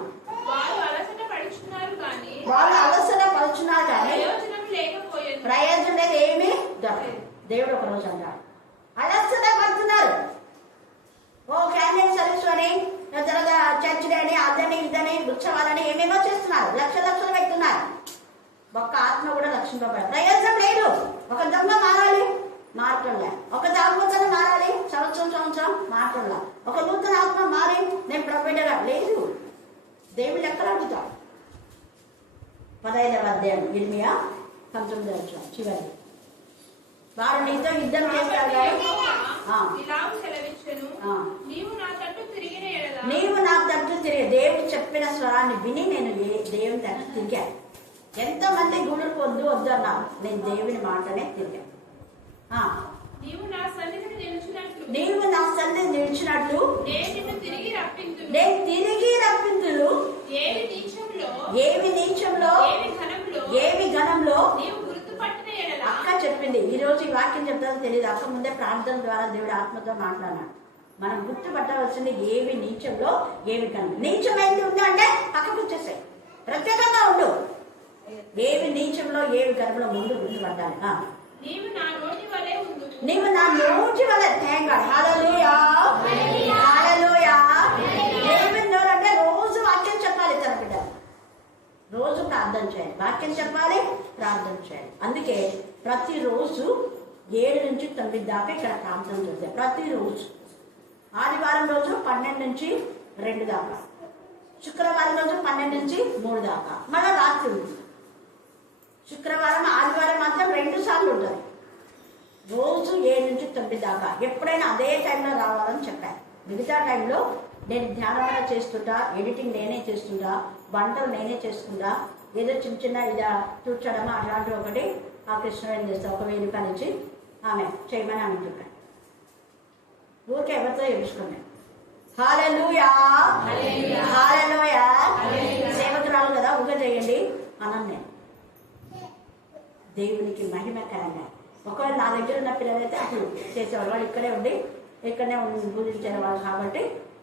వాళ్ళు అలసట పడుచున్నారు కానీ ప్రయోజనం లేదు, ఏమీ దొరకదు. దేవుడు ఒక రోజు అంటాడు, అలసట పడుతున్నారు. ఓ క్యాండిడేట్ సర్వీస్ అని, తర్వాత చర్చ్ అని, అదని ఇదని ఉత్సవాలని ఏమేమో చేస్తున్నారు. లక్షలు పెడుతున్నారు. ఒక్క ఆత్మ కూడా రక్షింపబడదు. ప్రయోజనం లేదు. ఒక దొంగ మారాలి, మారటంలే. ఒక తాగుబోతను మారాలి, సంవత్సరం మారటంలా. ఒక నూతన ఆత్మ మారి నేను ప్రొవైడర్ లేదు. దేవుడు లెక్కలు అడుగుతాడు. 15వ అధ్యాయం ఇర్మియా 19వ చివరి. వారు నీతో యుద్ధం చేస్తారు కానీ నీవు నా తట్టు తిరిగి దేవుడు చెప్పిన స్వరాన్ని విని నేను దేవుని తట్టు తిరిగాను. ఎంతో మంది గుడులకు వద్దు అన్నారు, నేను దేవుని మాటనే తిరిగాను. నీవు నా సన్నిధిని నిలిచినట్లు నేను తిరిగి రప్పింతులు. ఏవి నీచంలో ఏవి ఘనంలో అక్క చెప్పింది. ఈ రోజు ఈ వాక్యం చెప్తారో తెలియదు. అక్క ముందే ప్రార్థన ద్వారా దేవుడు ఆత్మతో మాట్లాడినాడు. మనం గుర్తుపట్టవలసింది ఏవి నీచంలో ఏవి ఘనం. నీచమైంది ఉంది అంటే పక్కకు వచ్చేసాయి, ప్రత్యేకంగా ఉండు. ఏవి నీచంలో ఏవి ఘనంలో ముందు గుర్తుపట్టాలి. నీవు నా నోటి వలె థ్యాంక్ గాడ్. హల్లెలూయా హల్లెలూయా. దేవుని నోరు అంటే రోజు వాక్యం చెప్పాలి. తన బిడ్డ రోజు ప్రార్థన చేయాలి, వాక్యం చెప్పాలి, ప్రార్థన చేయాలి. అందుకే ప్రతిరోజు 7 నుంచి 9 దాకా ఇక్కడ ప్రార్థన చేస్తాయి. ప్రతిరోజు ఆదివారం రోజు 12 నుంచి 2 దాకా, శుక్రవారం రోజు 12 నుంచి 3 దాకా, మళ్ళీ రాత్రి ఉంటుంది. శుక్రవారం ఆదివారం మాత్రం 2 సార్లు ఉంటుంది. రోజు 7 నుంచి 9 దాకా. ఎప్పుడైనా అదే టైంలో రావాలని చెప్పాను. మిగతా టైంలో నేను ధ్యానం చేస్తుంటా, ఎడిటింగ్ నేనే చేస్తుంటా, వంటలు నేనే చేసుకుంటా. ఏదో చిన్న ఇలా చూర్చడమా అట్లాంటివి ఒకటి ఆ కృష్ణవేణి చేస్తా. 1000 రూపాయలు ఇచ్చి ఆమె చేయమని ఆమె చెప్పాను. ఊరికే ఎవరితో చేపించుకున్నాను. హల్లెలూయా హల్లెలూయా. సేవకురాలు కదా, ఊరికే చేయండి అన్నాను నేను. దేవునికి మహిమకరంగా. ఒకవేళ నా దగ్గర ఉన్న పిల్లలైతే అప్పుడు చేసేవాళ్ళు. వాళ్ళు ఇక్కడనే పూజించేవాళ్ళు కాబట్టి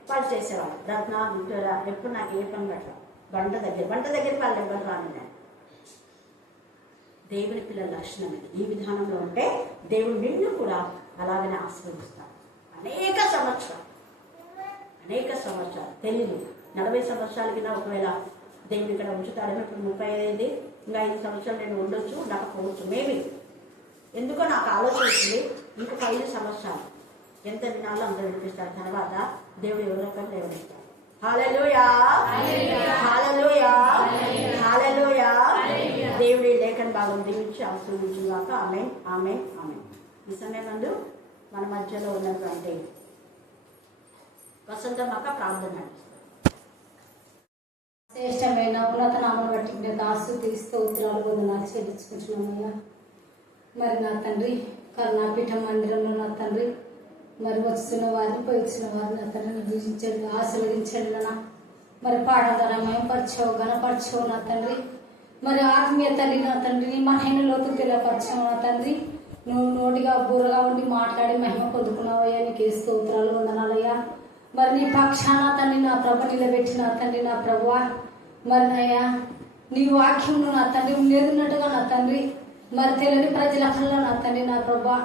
వాళ్ళు చేసేవాళ్ళు. రత్న గుంటూరా ఎప్పుడు నాకు ఏ పని పెట్టాలి. వంట దగ్గర వాళ్ళు ఎవరు రాను. దేవుని పిల్లల లక్షణం ఈ విధానంలో ఉంటే దేవుడు నిన్ను కూడా అలాగనే ఆశీర్వదిస్తాడు. అనేక సంవత్సరాలు తెలియదు. 40 సంవత్సరాల కింద ఒకవేళ దేవుడు ఇక్కడ ఉంచుతాడేమో. ఇప్పుడు 35, ఇంకా 5 సంవత్సరాలు నేను ఉండొచ్చు, ఉండకపోవచ్చు. మేబీ ఎందుకో నాకు ఆలోచన వచ్చింది. ఇంకొక 5 సంవత్సరాలు ఎంత వినాలో అంత వినిపిస్తాడు. తర్వాత దేవుడు ఎవరొకరు దేవుడిస్తాడు. హల్లెలూయా, హల్లెలూయా, హల్లెలూయా. దేవుడి లేఖన భాగం దీవించి ఆశీర్వదించుగాక. ఆమేన్, ఆమేన్, ఆమేన్. ఈ సమయమందు మన మధ్యలో ఉన్నటువంటి వసంతమ్మక ప్రార్థన శ్రేష్టమైన ఉన్నత నామం బట్టి నేను ఆస్తుతి స్తోత్రాలు వందనాలు చెల్లించుకుంటున్నామయ్యా. మరి నా తండ్రి కరుణాపీఠం మందిరంలో నా తండ్రి మరి వస్తున్న వారిని పోయిస్తున్న వారిని నా తండ్రిని పూజించండి, ఆశీర్వదించండి నా మరి పాడతారా మయంపరచవు గణపరచవు నా తండ్రి. మరి ఆత్మీయ తల్లి నా తండ్రిని మహిళ లోతు తెలియపరచవు నా తండ్రి. నువ్వు నోటిగా బూరగా ఉండి మాట్లాడి మహిమ పొందుకున్నావయ్యా, నీకే స్తోత్రాలు వందనాలయ్యా. మరి నీ పక్షాన తండ్రి నా ప్రభ నిలబెట్టిన తండ్రి నా ప్రభువా, మరి నయ్యా నీ వాక్యమును నా తండ్రి లేదున్నట్టుగా నా తండ్రి మరి తెలియని ప్రజల కల్లా నా తండ్రి నా ప్రభా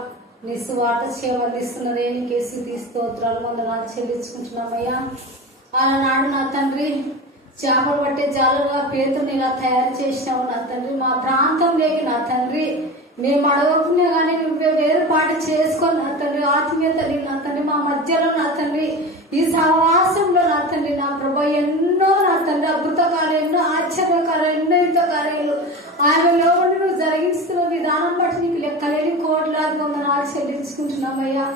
నీ సువార్త సేవ అందిస్తున్నదే నీకే స్తుతి స్తోత్రాలు వందనాలు చెల్లించుకుంటున్నామయ్యా. ఆనాడు నా తండ్రి చేపలు పట్టే జాలుగా పేతుని ఇలా తయారు చేసినావు నా తండ్రి. మా ప్రాంతంలోకి నా తండ్రి మేము అడగకునే కానీ నువ్వే వేరుపాటు చేసుకొని నా తండ్రి ఆత్మీయతని నా తండ్రి మా మధ్యలో నా తండ్రి ఈ సహవాసంలో నా తండ్రి నా ప్రభా ఎన్నో నా తండ్రి అద్భుత కార్యాలు, ఎన్నో ఆశ్చర్యకార్యాలు, ఎన్నో యుద్ధ కార్యాలు ఆయనలో ఉండి నువ్వు జరిగిస్తున్న విధానం బట్టి నీకు లెక్కలేని కోట్లాది వందనాలు చెల్లించుకుంటున్నామయ్యా.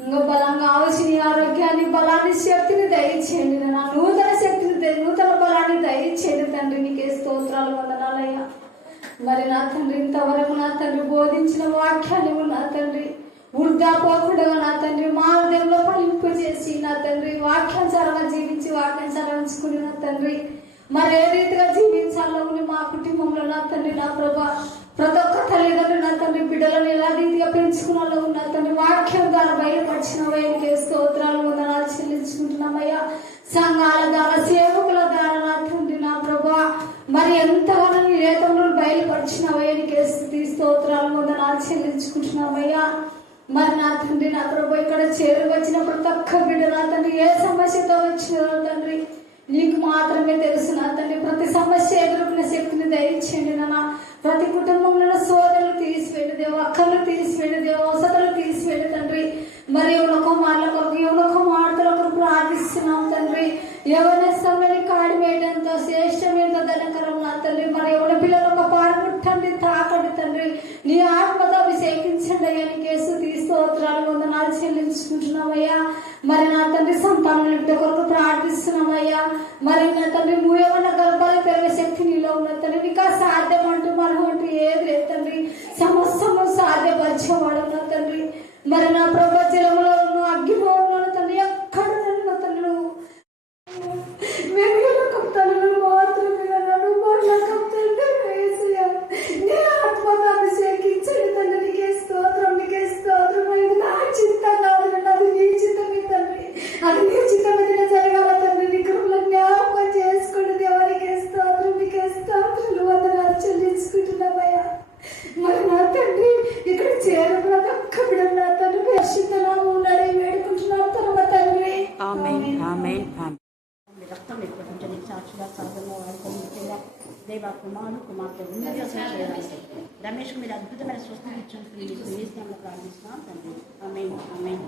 ఇంకా బలంగా ఆలోచన ఆరోగ్యాన్ని బలాన్ని శక్తిని దయచేయండి, నా నూతన శక్తిని నూతన బలాన్ని దయచేయండి తండ్రి. నీకే స్తోత్రాలు వందనాలయ్యా. మరి నా తండ్రి ఇంతవరకు నా తండ్రి బోధించిన వాక్యాన్ని నా తండ్రి వృద్ధా పోకుండా నా తండ్రి మా హృదయంలో ఫలింపు చేసి నా తండ్రి వాక్యానుసారంగా జీవించి వాక్యానుసారించుకుని నా తండ్రి మరి ఏ రీతిగా జీవించాలో మా కుటుంబంలో నా తండ్రి నా ప్రభా ప్రతి ఒక్క తల్లిదండ్రులు నా తండ్రి బిడ్డలను ఎలా రీతిగా పెంచుకున్నాలో నా తండ్రి వాక్యం ద్వారా బయలుపరిచిన వైద్య స్తోత్రాలు వందనాలు చెల్లించుకుంటున్నామయ్యా. సంఘాల ద్వారా సేవకుల ద్వారా నా తండ్రి నా ప్రభా మరి ఎంతగానో నీ రేతములను బయలుపరిచిన వైద్య స్తోత్రాలు వందనాలు చెల్లించుకుంటున్నామయ్యా. మరి నా తండ్రి నా ప్రభు ఇక్కడ చేరు వచ్చిన ప్రతి ఒక్క బిడ్డ నా తండ్రి ఏ సమస్యతో వచ్చిన తండ్రి నీకు మాత్రమే తెలుసు నా తండ్రి. ప్రతి సమస్య ఎదుర్కొనే శక్తిని దయచేయండి నాన్న. ప్రతి కుటుంబంలో సోదరులు తీసివేయండి దేవ, అక్కలు తీసివేయండి దేవ, వసతులు తీసివేయండి తండ్రి. మరి ఎవరికో మాటల కొరకు ఎవరికో మాటల కొరకు ప్రార్థిస్తున్నాం తండ్రి. ఎవరి సమయాన్ని కాడివేయడంతో శ్రేష్టమైన ధనకరం నా తండ్రి. మరి ఎవరి పిల్లలు ఒక పాడుముట్టండి, తాకండి తండ్రి. నీ ఆత్మతో అభిషేకించండి అయ్యా. నీకే స్తుతి స్తోత్రాలు వందనాలు చెల్లించుకుంటున్నామయ్యా. మరి నా తండ్రి సంతానం ఇంటి కొరకు ప్రార్థిస్తున్నామయ్యా. మరి నా తండ్రి మూయమన్న గర్భాలు పెరిగే శక్తి నీలో ఉన్న తండ్రి. నీకు సాధ్యం అంటూ మనం అంటూ ఏది లేదు తండ్రి. సమస్తము సాధ్యపరిచేవాడు నా తండ్రి. మరి నా ప్రభు జలములో అగ్గిపోవడం తండ్రి ఎక్కడ నా తండ్రి నువ్వు తల్లు మాత్రమే నీ ఆత్మతో అభిషేకించండి తండ్రి. నీకే స్తోత్రం, నీకే స్తోత్రం. ఇది నా చిత్తం కాదు, అది నీ చిత్తమే తండ్రి. అది నీ చిత్తమే జరగాల తండ్రి. నీ కృపలో జ్ఞాపకం చేసుకోండి దేవానికి స్తోత్రం, నీకే స్తోత్రాలు వందనాలు చెల్లించుకుంటున్నామయ్యా. మరి నా తండ్రి ఇక్కడ చేరుకున్న ఒక్క బిడ్డ నా తండ్రి పరిశుద్ధంగా ఉన్నాడని వేడుకుంటున్నాను తన తండ్రి. రక్తం ఎక్కువ సాక్షిగా సాధన ముఖ్యంగా దేవ కుమారుడు కుమార్తె ఉన్నది రమేష్కు మీరు అద్భుతమైన స్వస్థ ఇచ్చిన ప్రార్థిస్తున్నాం తండ్రి. ఆమేన్, ఆమేన్.